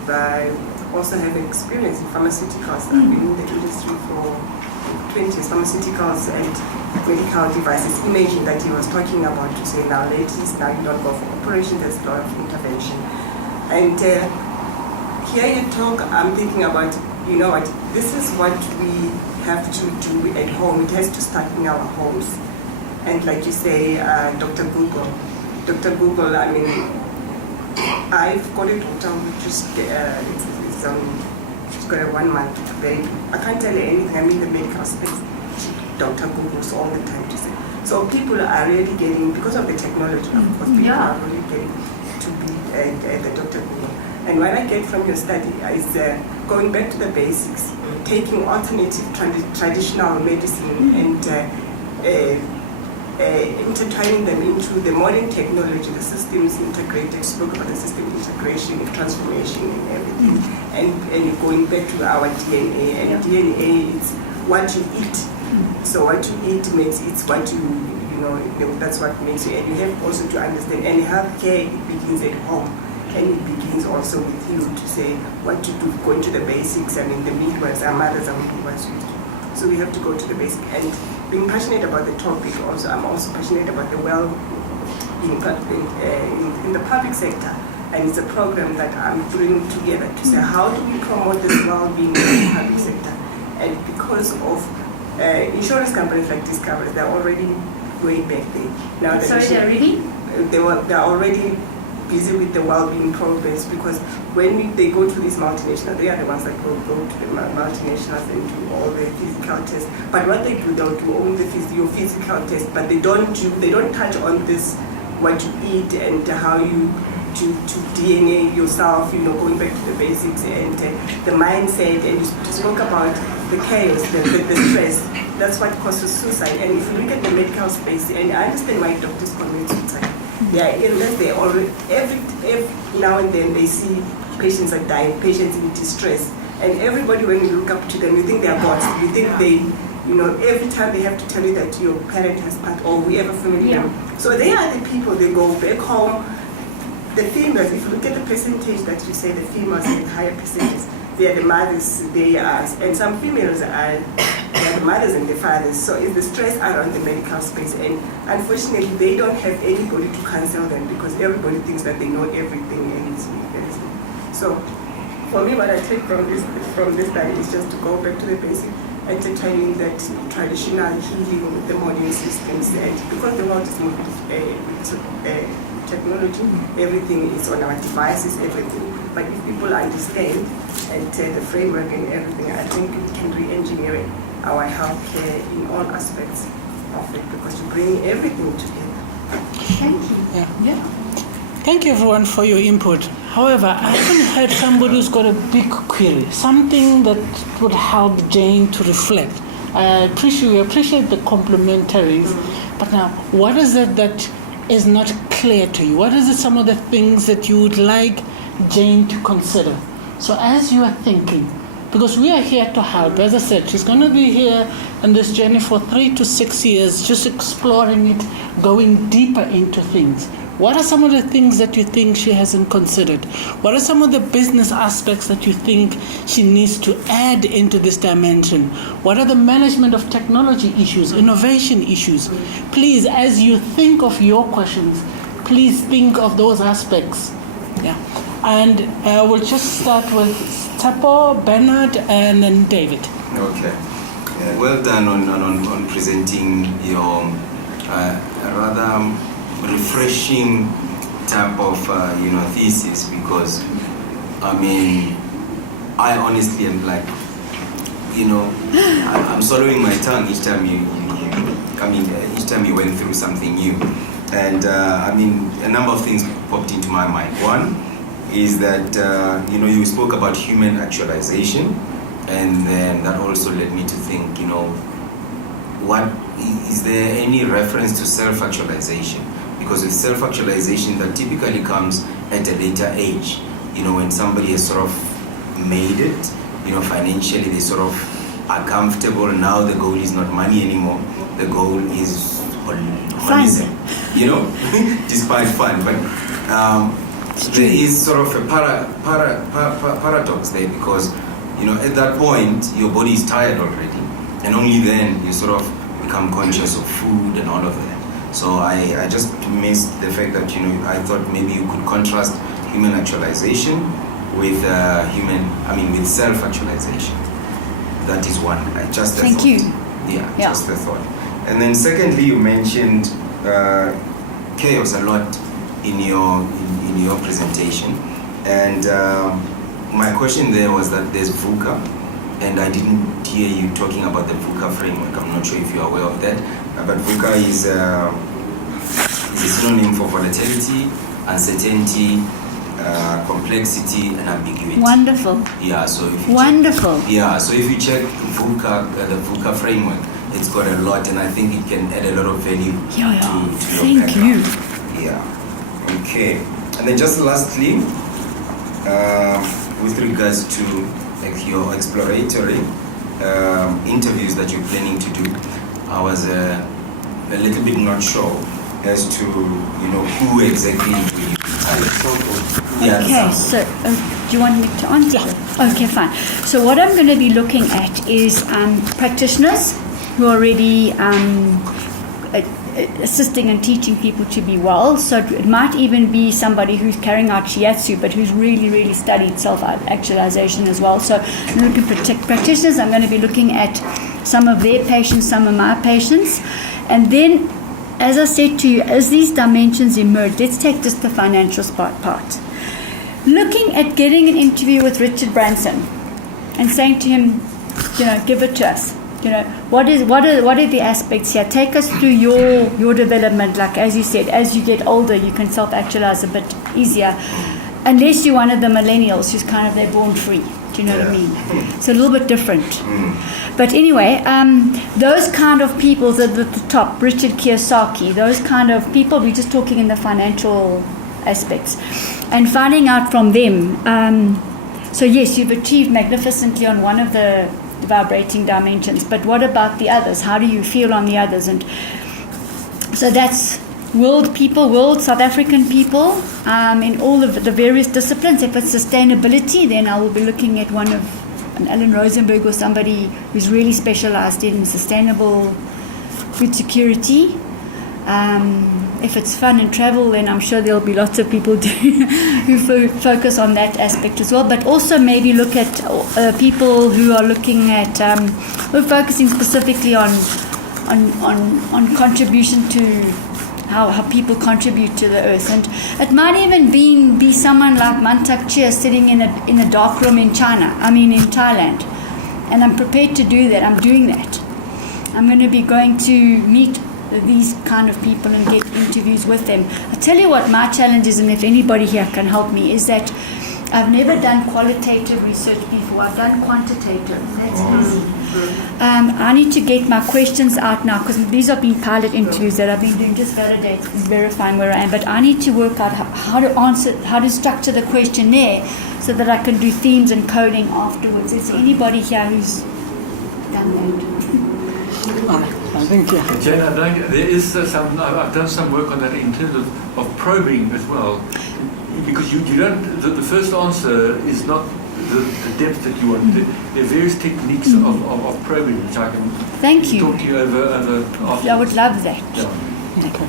also have experience in pharmaceuticals. I've been in the industry for 20 years, pharmaceuticals and medical devices, imaging that he was talking about, to say now ladies, now you don't go for operation, there's a lot of intervention. And here you talk, I'm thinking about, you know what, this is what we have to do at home. It has to start in our homes. And like you say, Dr. Google, I mean, I've got a daughter who just, she's got a 1 month baby. I can't tell her anything, I'm in the medical space. Dr. Google's all the time to say. So people are really getting, because of the technology, of course, people are really getting to be the Dr. Google. And what I get from your study is going back to the basics, taking alternative traditional medicine and intertwining them into the modern technology, the systems integrated, spoke about the system integration, transformation and everything, and going back to our DNA, and DNA is what you eat. So what you eat makes, it's what you know, that's what makes you, and you have also to understand, and healthcare, it begins at home, and it begins also with you to say what to do, going to the basics. I mean, the midwives, our mothers are midwives, so we have to go to the basics. And being passionate about the topic, also, I'm also passionate about the well-being in the public sector, and it's a program that I'm putting together to say how do we promote this well-being in the public sector. And because of insurance companies like Discovery, they're already way back there. Now they're already busy with the well-being programs, because when they go to these multinationals, they are the ones that go to the multinationals and do all the physical tests. But what they do, they'll do only your physical tests, but they don't touch on this what you eat and how you to DNA yourself, going back to the basics and the mindset, and you spoke about the chaos, the stress. That's what causes suicide. And if you look at the medical space, and I understand why doctors commit suicide. Yeah, unless they already every now and then they see patients are dying, patients in distress, and everybody, when you look up to them, you think they are gods. You think they, every time they have to tell you that your parent has passed or whoever family member. So they are the people. They go back home. The females, if you look at the percentage that you say the females are in higher percentages, they are the mothers, and some females are the mothers and the fathers. So it's the stress around the medical space, and unfortunately they don't have anybody to counsel them because everybody thinks that they know everything and it's everything. So for me, what I take from this study is just to go back to the basic, entertaining that traditional healing with the modern systems, and because the world is moving to technology, everything is on our devices, everything. But if people understand and the framework and everything, I think we can re-engineer our healthcare in all aspects of it because you bring everything together. Thank you. Yeah. Thank you everyone for your input. However, I haven't heard somebody who's got a big query, something that would help Jane to reflect. We appreciate the complementaries, but now, what is it that is not clear to you? What is it, some of the things that you would like Jane to consider? So as you are thinking, because we are here to help, as I said, she's going to be here on this journey for 3 to 6 years, just exploring it, going deeper into things. What are some of the things that you think she hasn't considered? What are some of the business aspects that you think she needs to add into this dimension? What are the management of technology issues, innovation issues? Please, as you think of your questions, please think of those aspects. Yeah. And we'll just start with Tapo, Bernard, and then David. Okay. Well done on presenting your rather refreshing type of thesis, because I honestly am like, I'm swallowing my tongue each time each time you went through something new, and a number of things popped into my mind. One is that you spoke about human actualization, and then that also led me to think, what is there any reference to self-actualization? Because with self-actualization, that typically comes at a later age, when somebody has sort of made it, financially they sort of are comfortable. Now the goal is not money anymore. The goal is holism, despite fun. But there is sort of a paradox there, because, at that point, your body is tired already, and only then you sort of become conscious of food and all of that. So I just missed the fact that, I thought maybe you could contrast human actualization with with self-actualization. That is one. Just a Thank thought. you. Yeah, just a thought. And then secondly, you mentioned chaos a lot in your presentation. And my question there was that there's VUCA, and I didn't hear you talking about the VUCA framework. I'm not sure if you're aware of that. But VUCA is a synonym for volatility, uncertainty, complexity, and ambiguity. Wonderful. Yeah. So if you Wonderful. So if you check VUCA, the VUCA framework, it's got a lot, and I think it can add a lot of value to your Thank background. you. Yeah. Okay. And then just lastly, with regards to your exploratory interviews that you're planning to do, I was a little bit not sure as to who exactly will you Okay, so do you want me to answer? Okay, fine. So what I'm going to be looking at is practitioners who are already assisting and teaching people to be well. So it might even be somebody who's carrying out shiatsu, but who's really, really studied self-actualization as well. So I'm looking for practitioners. I'm going to be looking at some of their patients, some of my patients. And then, as I said to you, as these dimensions emerge, let's take just the financial part. Looking at getting an interview with Richard Branson and saying to him, give it to us. You know, what are the aspects here? Take us through your development. Like as you said, as you get older, you can self-actualize a bit easier, unless you're one of the millennials who's kind of they're born free. Do you know what I mean? It's a little bit different. But anyway, those kind of people at the top, Richard Kiyosaki, those kind of people, we're just talking in the financial aspects, and finding out from them. So yes, you've achieved magnificently on one of the vibrating dimensions, but what about the others? How do you feel on the others? And so that's world South African people, in all of the various disciplines. If it's sustainability, then I will be looking at an Alan Rosenberg or somebody who's really specialized in sustainable food security. If it's fun and travel, then I'm sure there'll be lots of people who focus on that aspect as well. But also maybe look at people who are looking at, who are focusing specifically on contribution to how people contribute to the earth. And it might even be someone like Mantak Chia sitting in a dark room in Thailand. And I'm prepared to do that. I'm doing that. I'm going to be going to meet these kind of people and get interviews with them. I tell you what my challenge is, and if anybody here can help me, is that I've never done qualitative research before. I've done quantitative. That's easy. I need to get my questions out now, because these have been pilot interviews that I've been doing, just verifying where I am. But I need to work out how to answer, how to structure the questionnaire so that I can do themes and coding afterwards. Is there anybody here who's done that? I think, yeah. Jane, there is I've done some work on that in terms of probing as well, because you don't, the first answer is not the depth that you want. There are various techniques of probing which I can talk to you over after. I would love that. Yeah. Okay.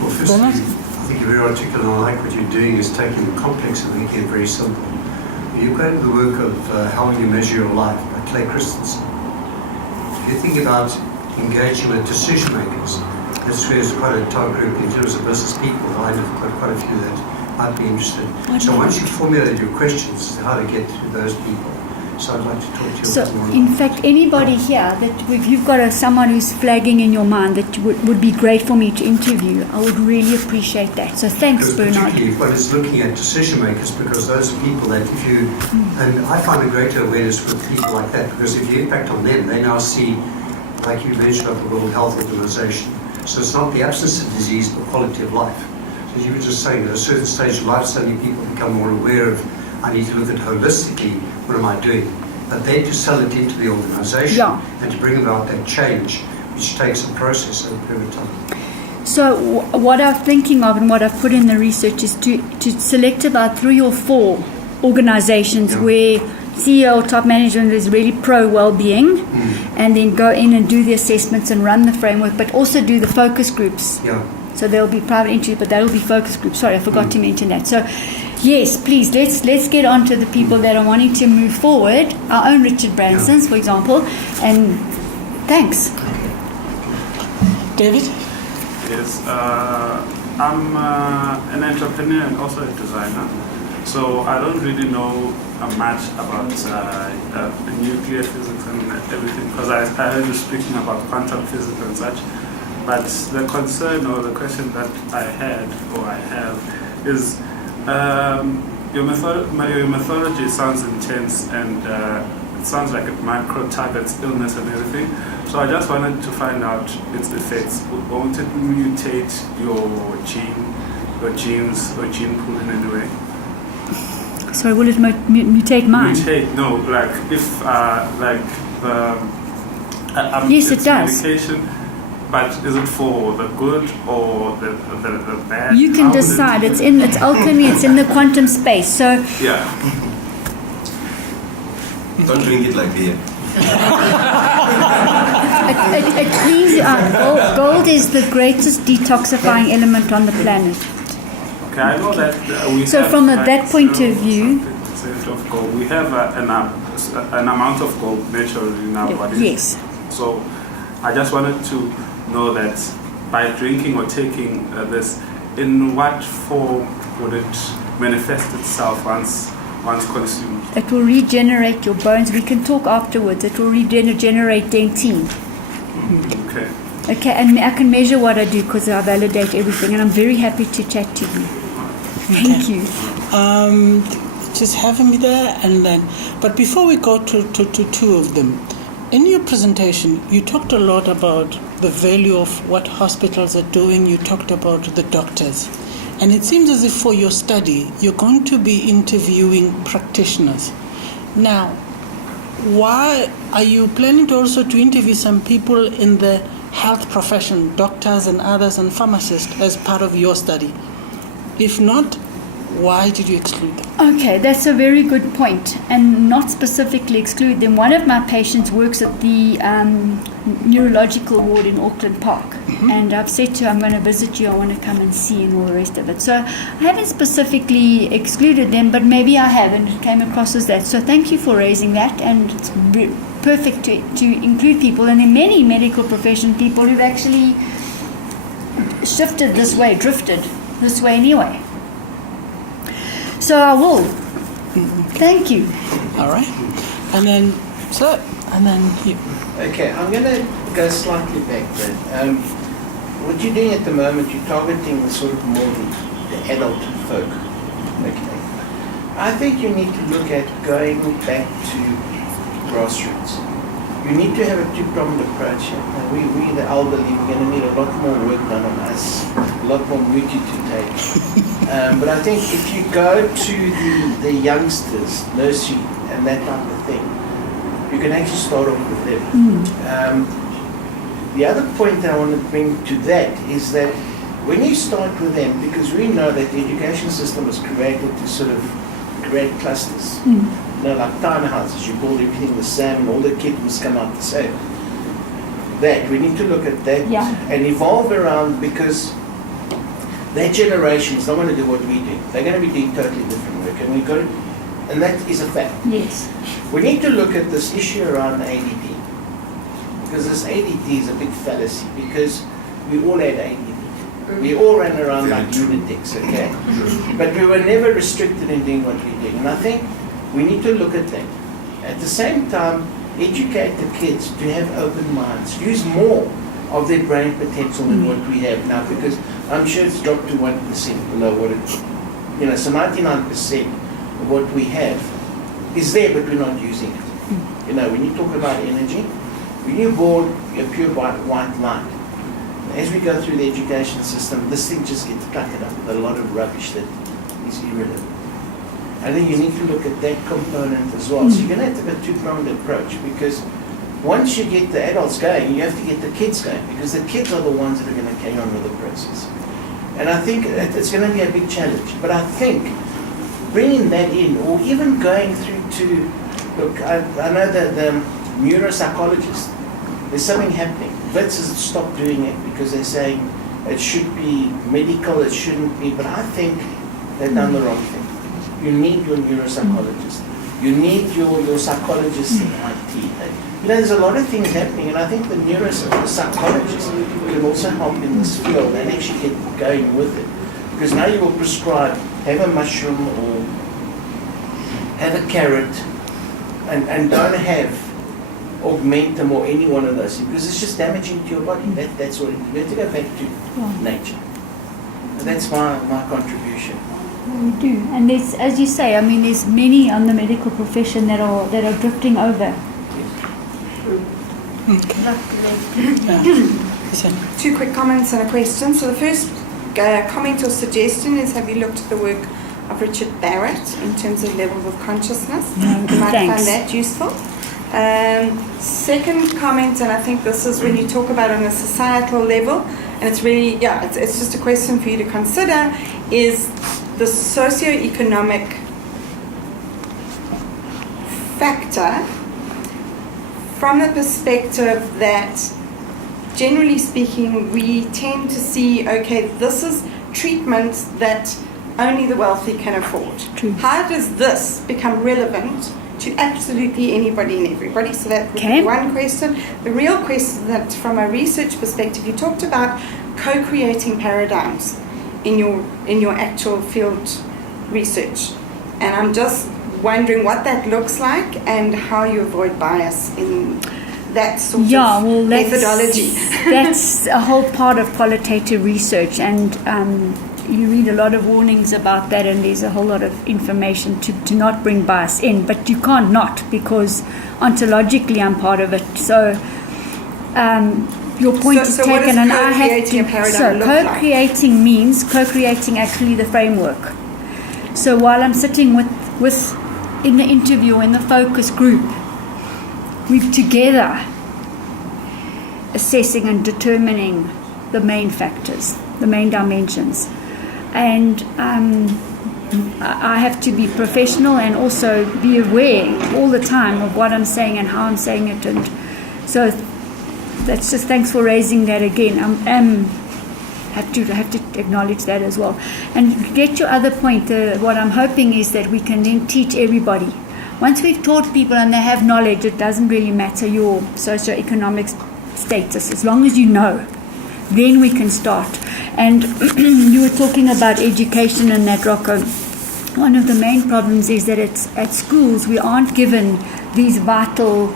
Well, firstly, I think you're very articulate, and I like what you're doing is taking the complex and making it very simple. You've got the work of How Will You Measure Your Life by Clay Christensen. If you think about engaging with decision makers, this is quite a target group in terms of business people. I know quite a few that might be interested. So once you've formulated your questions, how to get to those people. So I'd like to talk to you a bit more. In fact, anybody here that if you've got someone who's flagging in your mind that would be great for me to interview, I would really appreciate that. So thanks, Bernard. Particularly what is looking at decision makers, because those are people that if you, and I find a greater awareness with people like that, because if you impact on them, they now see, like you mentioned, of the World Health Organization. So it's not the absence of disease, but quality of life. So you were just saying, at a certain stage of life, suddenly people become more aware of, I need to look at holistically, what am I doing? But then to sell it into the organization and to bring about that change, which takes a process over a period of time. So what I'm thinking of and what I've put in the research is to select about 3 or 4 organizations where CEO, top management is really pro well-being, and then go in and do the assessments and run the framework, but also do the focus groups. So there'll be private interviews, but that'll be focus groups. Sorry, I forgot to mention that. So yes, please, let's get on to the people that are wanting to move forward. Our own Richard Branson's, for example, and thanks. David? Yes, I'm an entrepreneur and also a designer. So I don't really know much about nuclear physics and everything, because I heard you speaking about quantum physics and such. But the concern or the question that I have is your methodology sounds intense, and it sounds like it micro targets illness and everything. So I just wanted to find out its effects. Won't it mutate your genes or gene pool in any way? Sorry, will it mutate mine? Mutate, no, like if yes, it does. Medication, but is it for the good or the bad? You can decide. It's alchemy. It's in the quantum space. So yeah. Don't drink it like beer. it cleans you out. Gold is the greatest detoxifying element on the planet. Okay, I know that we so have from that point of view, of gold, we have an amount of gold naturally in our bodies. Yes. So I just wanted to know that by drinking or taking this, in what form would it manifest itself once once consumed. It will regenerate your bones. We can talk afterwards. It will regenerate dentine. Okay. Okay, and I can measure what I do because I validate everything, and I'm very happy to chat to you. Thank you. Just having me there, and then. But before we go to two of them, in your presentation, you talked a lot about the value of what hospitals are doing. You talked about the doctors. And it seems as if for your study, you're going to be interviewing practitioners. Now, why are you planning to also to interview some people in the health profession, doctors and others and pharmacists as part of your study? If not, why did you exclude them? Okay, that's a very good point, and not specifically exclude them. One of my patients works at the neurological ward in Auckland Park, and I've said to her, I'm going to visit you, I want to come and see, and all the rest of it. So I haven't specifically excluded them, but maybe I have, and it came across as that. So thank you for raising that, and it's perfect to include people, and there are many medical profession people who've actually shifted this way, drifted this way anyway. So I will. Thank you. All right. And then, sir, and then you. Okay, I'm going to go slightly back then. What you're doing at the moment, you're targeting the sort of more the adult folk. Okay. I think you need to look at going back to grassroots. You need to have a two-pronged approach here. Now, we the elderly, we're going to need a lot more work done on us, a lot more muti to take. But I think if you go to the youngsters, nursery, and that type of thing, you can actually start off with them. The other point that I want to bring to that is that when you start with them, because we know that the education system was created to sort of create clusters. You know, like townhouses, you build everything the same and all the kids must come out the same. That, we need to look at that and evolve around, because that generation is not going to do what we do. They're going to be doing totally different work, and we've got to, and that is a fact. Yes. We need to look at this issue around ADD, because this ADD is a big fallacy, because we all had ADD. We all ran around like lunatics, okay? But we were never restricted in doing what we did. And I think we need to look at that. At the same time, educate the kids to have open minds, use more of their brain potential than what we have now, because I'm sure it's dropped to 1% below what it, you know, so 99% of what we have is there, but we're not using it. You know, when you talk about energy, when you're born, you're pure white light. As we go through the education system, this thing just gets cluttered up with a lot of rubbish that is irrelevant. I think you need to look at that component as well. So you're going to have to have a two-pronged approach, because once you get the adults going, you have to get the kids going, because the kids are the ones that are going to carry on with the process. And I think it's going to be a big challenge. But I think bringing that in, or even going through to, look, I know that the neuropsychologists, there's something happening. Vets has stopped doing it because they're saying it should be medical, it shouldn't be. But I think they've done the wrong thing. You need your neuropsychologist. You need your psychologist in IT. You know, there's a lot of things happening, and I think the neuropsychologist can also help in this field and actually get going with it. Because now you will prescribe, have a mushroom or have a carrot, and don't have augmentum or any one of those, because it's just damaging to your body. That's what it is. We have to go back to nature. And that's my contribution. We do, and there's, as you say, I mean, there's many on the medical profession that are drifting over. Two quick comments and a question. So the first comment or suggestion is, have you looked at the work of Richard Barrett in terms of levels of consciousness? You might find that useful. Second comment, and I think this is when you talk about on a societal level, and it's really, it's just a question for you to consider, is the socio-economic factor from the perspective that, generally speaking, we tend to see, okay, this is treatment that only the wealthy can afford. True. How does this become relevant to absolutely anybody and everybody? So that would be one question. The real question that, from a research perspective, you talked about co-creating paradigms in your actual field research, and I'm just wondering what that looks like and how you avoid bias in that sort of methodology. That's a whole part of qualitative research, and you read a lot of warnings about that, and there's a whole lot of information to not bring bias in, but you can't not, because ontologically I'm part of it. So your point is taken, and I have to. So co-creating means co-creating actually the framework. So while I'm sitting with in the interview, in the focus group, we're together assessing and determining the main factors, the main dimensions. And I have to be professional and also be aware all the time of what I'm saying and how I'm saying it. And so that's just, thanks for raising that again. Have to acknowledge that as well. And get your other point, what I'm hoping is that we can then teach everybody. Once we've taught people and they have knowledge, it doesn't really matter your socioeconomic status, as long as you know, then we can start. And you were talking about education and that, Rocco. One of the main problems is that it's at schools we aren't given these vital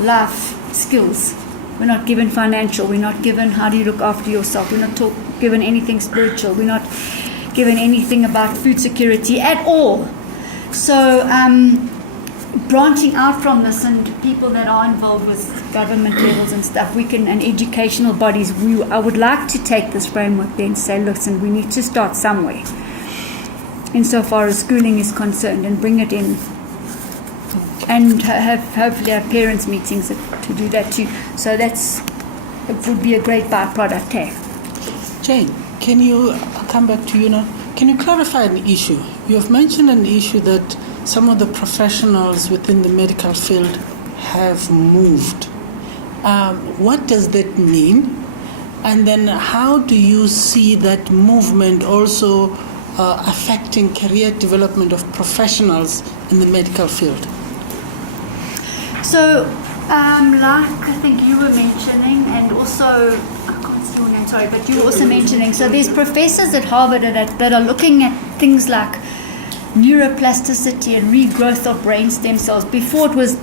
life skills. We're not given financial, we're not given how do you look after yourself, we're not given anything spiritual, we're not given anything about food security at all. So branching out from this, and people that are involved with government levels and stuff, we can, and educational bodies, I would like to take this framework then and say, listen, we need to start somewhere insofar as schooling is concerned, and bring it in, and hopefully have parents meetings to do that too. So it would be a great byproduct. Jane, can you come back to you now? Can you clarify an issue? You have mentioned an issue that some of the professionals within the medical field have moved. What does that mean? And then how do you see that movement also affecting career development of professionals in the medical field? So, like I think you were mentioning, and also, I can't see your name, sorry, but you were also mentioning, so there's professors at Harvard that are looking at things like neuroplasticity and regrowth of brain stem cells. Before it was,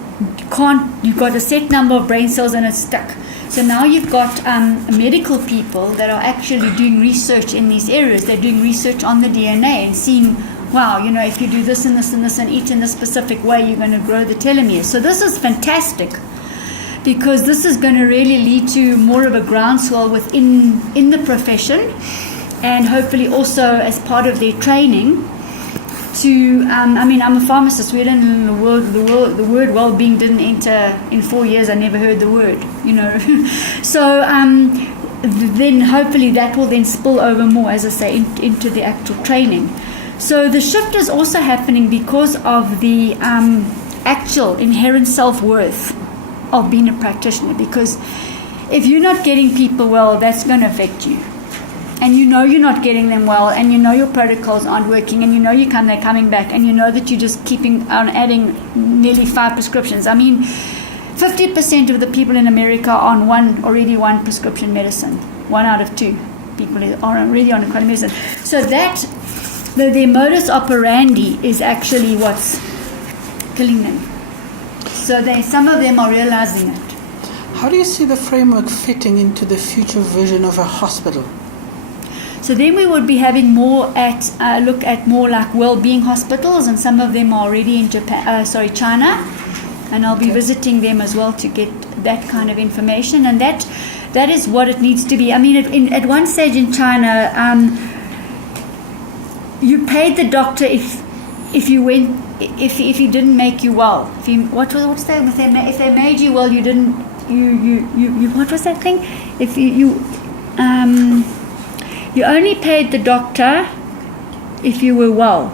you've got a set number of brain cells and it's stuck. So now you've got medical people that are actually doing research in these areas. They're doing research on the DNA and seeing, wow, if you do this and this and this and eat in this specific way, you're going to grow the telomeres. So this is fantastic, because this is going to really lead to more of a groundswell in the profession, and hopefully also as part of their training to, I'm a pharmacist. We didn't, the word well-being didn't enter in 4 years. I never heard the word, So then hopefully that will then spill over more, as I say, into the actual training. So the shift is also happening because of the actual inherent self-worth of being a practitioner. Because if you're not getting people well, that's going to affect you. And you're not getting them well, and your protocols aren't working, and they're coming back, and that you're just keeping on adding nearly 5 prescriptions. 50% of the people in America are on one prescription medicine. 1 out of 2 people are already on a chronic medicine. So that their modus operandi is actually what's killing them. So some of them are realizing it. How do you see the framework fitting into the future vision of a hospital? So then we would be having more look at more like well-being hospitals, and some of them are already in China, and I'll be visiting them as well to get that kind of information, and that is what it needs to be. At one stage in China, you paid the doctor if he didn't make you well. What's that? If they made you well, you didn't. You what was that thing? If you only paid the doctor if you were well.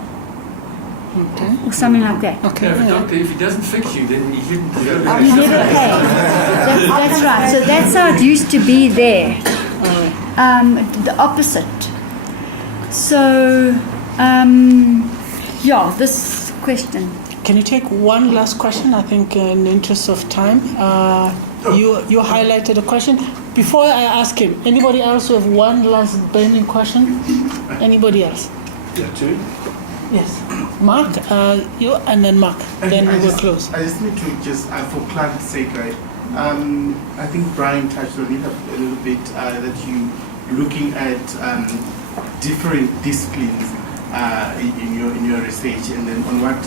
Okay. Or something like that. Okay. Yeah, the doctor, if he doesn't fix you, then he shouldn't deserve it. You never pay. That's right. So that's how it used to be there. The opposite. So, this question. Can you take one last question? I think in the interest of time. You highlighted a question. Before I ask him, anybody else who have one last burning question? Anybody else? Yeah, 2. Yes. Mark, you, and then Mark. Then we will close. I just need to for clarity's sake, right? I think Brian touched on it a little bit, that you looking at different disciplines in your research, and then on what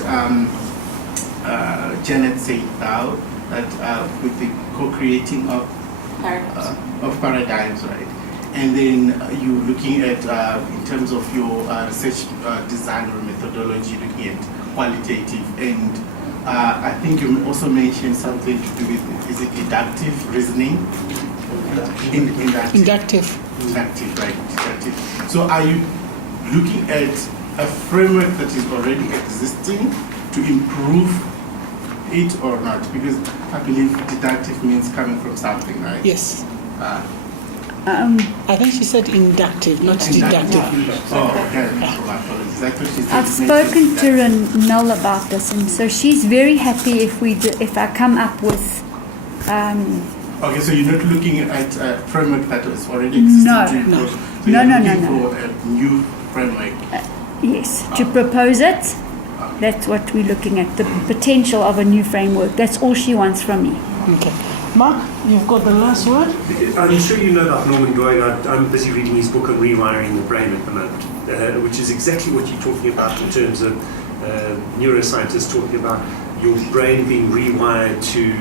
Janet said now, that with the co-creating of paradigms, right? And then you looking at, in terms of your research design or methodology, looking at qualitative, and I think you also mentioned something to do with, is it deductive reasoning? Inductive, right, deductive. So are you looking at a framework that is already existing to improve it or not? Because I believe deductive means coming from something, right? Yes. I think she said inductive, not deductive. Oh, okay. My apologies. I thought she said I've spoken to Renelle about this, and so she's very happy if I come up with. Okay, so you're not looking at a framework that was already existing. No. So you're looking for a new framework. Yes, to propose it. That's what we're looking at, the potential of a new framework. That's all she wants from me. Okay. Mark, you've got the last word? I'm sure you know about Norman Doyle. I'm busy reading his book on rewiring the brain at the moment, which is exactly what you're talking about in terms of neuroscientists talking about your brain being rewired to,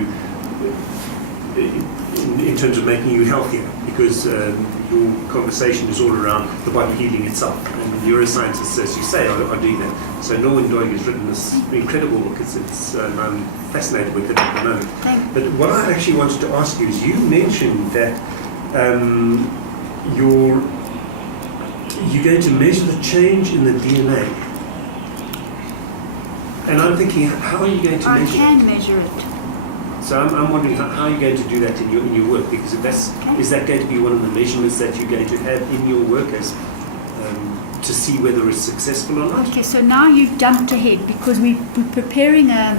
in terms of making you healthier, because your conversation is all around the body healing itself. And neuroscientists, as you say, are doing that. So Norman Doyle has written this incredible book. I'm fascinated with it at the moment. But what I actually wanted to ask you is, you mentioned that you're going to measure the change in the DNA. And I'm thinking, how are you going to measure it? I can measure it. So I'm wondering how are you going to do that in your work? Because is that going to be one of the measurements that you're going to have in your work as to see whether it's successful or not? Okay, so now you've jumped ahead, because we're preparing an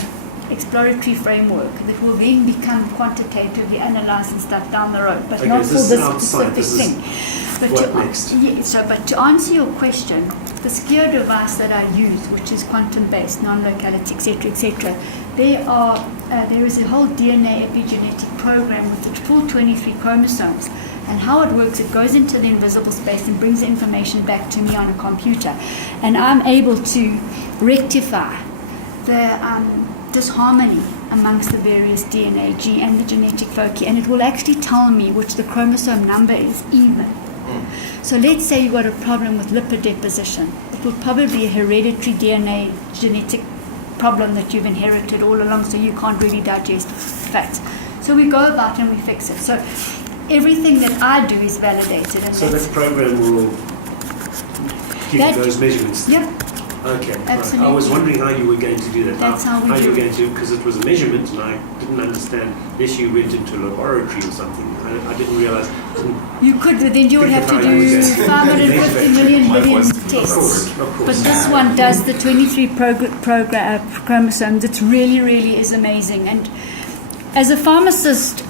exploratory framework that will then become quantitatively analysed and stuff down the road, but not for this specific thing. What next? But to answer your question, the SCIO device that I use, which is quantum-based, non-locality, etc., there is a whole DNA epigenetic program with the full 23 chromosomes. And how it works, it goes into the invisible space and brings the information back to me on a computer. And I'm able to rectify the disharmony amongst the various DNA, G, and the genetic foci. And it will actually tell me which the chromosome number is even. So let's say you've got a problem with lipid deposition. It will probably be a hereditary DNA genetic problem that you've inherited all along, so you can't really digest fats. So we go about and we fix it. So everything that I do is validated. And so that program will give you those measurements? Yep. Okay. Absolutely. Right. I was wondering how you were going to do that. That's how we do you were going to, because it was a measurement and I didn't understand unless you went into a laboratory or something. I didn't realize. You could, but then you would have to do 550 million tests. Of course. But this one does the 23 chromosomes. It really, really is amazing. And as a pharmacist,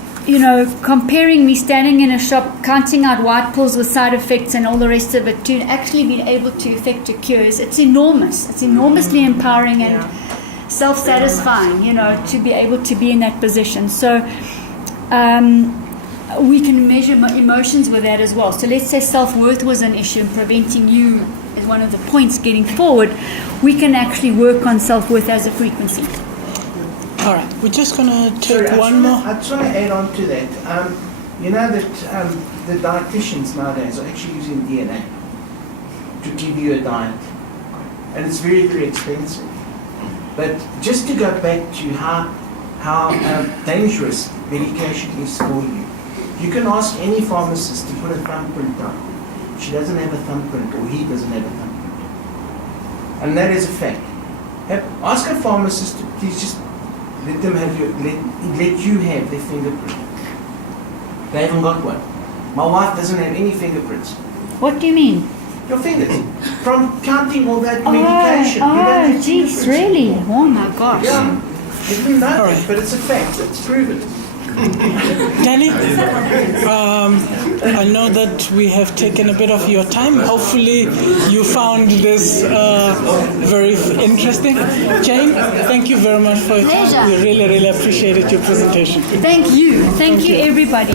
comparing me standing in a shop, counting out white pills with side effects and all the rest of it, to actually being able to effect a cure, it's enormous. It's enormously empowering and self-satisfying, to be able to be in that position. So we can measure emotions with that as well. So let's say self-worth was an issue and preventing you is one of the points getting forward. We can actually work on self-worth as a frequency. All right, we're just going to take one more. I just want to add on to that. You know that the dietitians nowadays are actually using DNA to give you a diet. And it's very, very expensive. But just to go back to how dangerous medication is for you, you can ask any pharmacist to put a thumbprint down. She doesn't have a thumbprint, or he doesn't have a thumbprint. And that is a fact. Ask a pharmacist to please just let them have let you have their fingerprint. They haven't got one. My wife doesn't have any fingerprints. What do you mean? Your fingers. From counting all that medication. Oh, jeez, really? Oh my gosh. Yeah. You didn't know that, but it's a fact. It's proven. Danny, I know that we have taken a bit of your time. Hopefully you found this very interesting. Jane, thank you very much for your time. We really, really appreciated your presentation. Thank you. Thank you, everybody.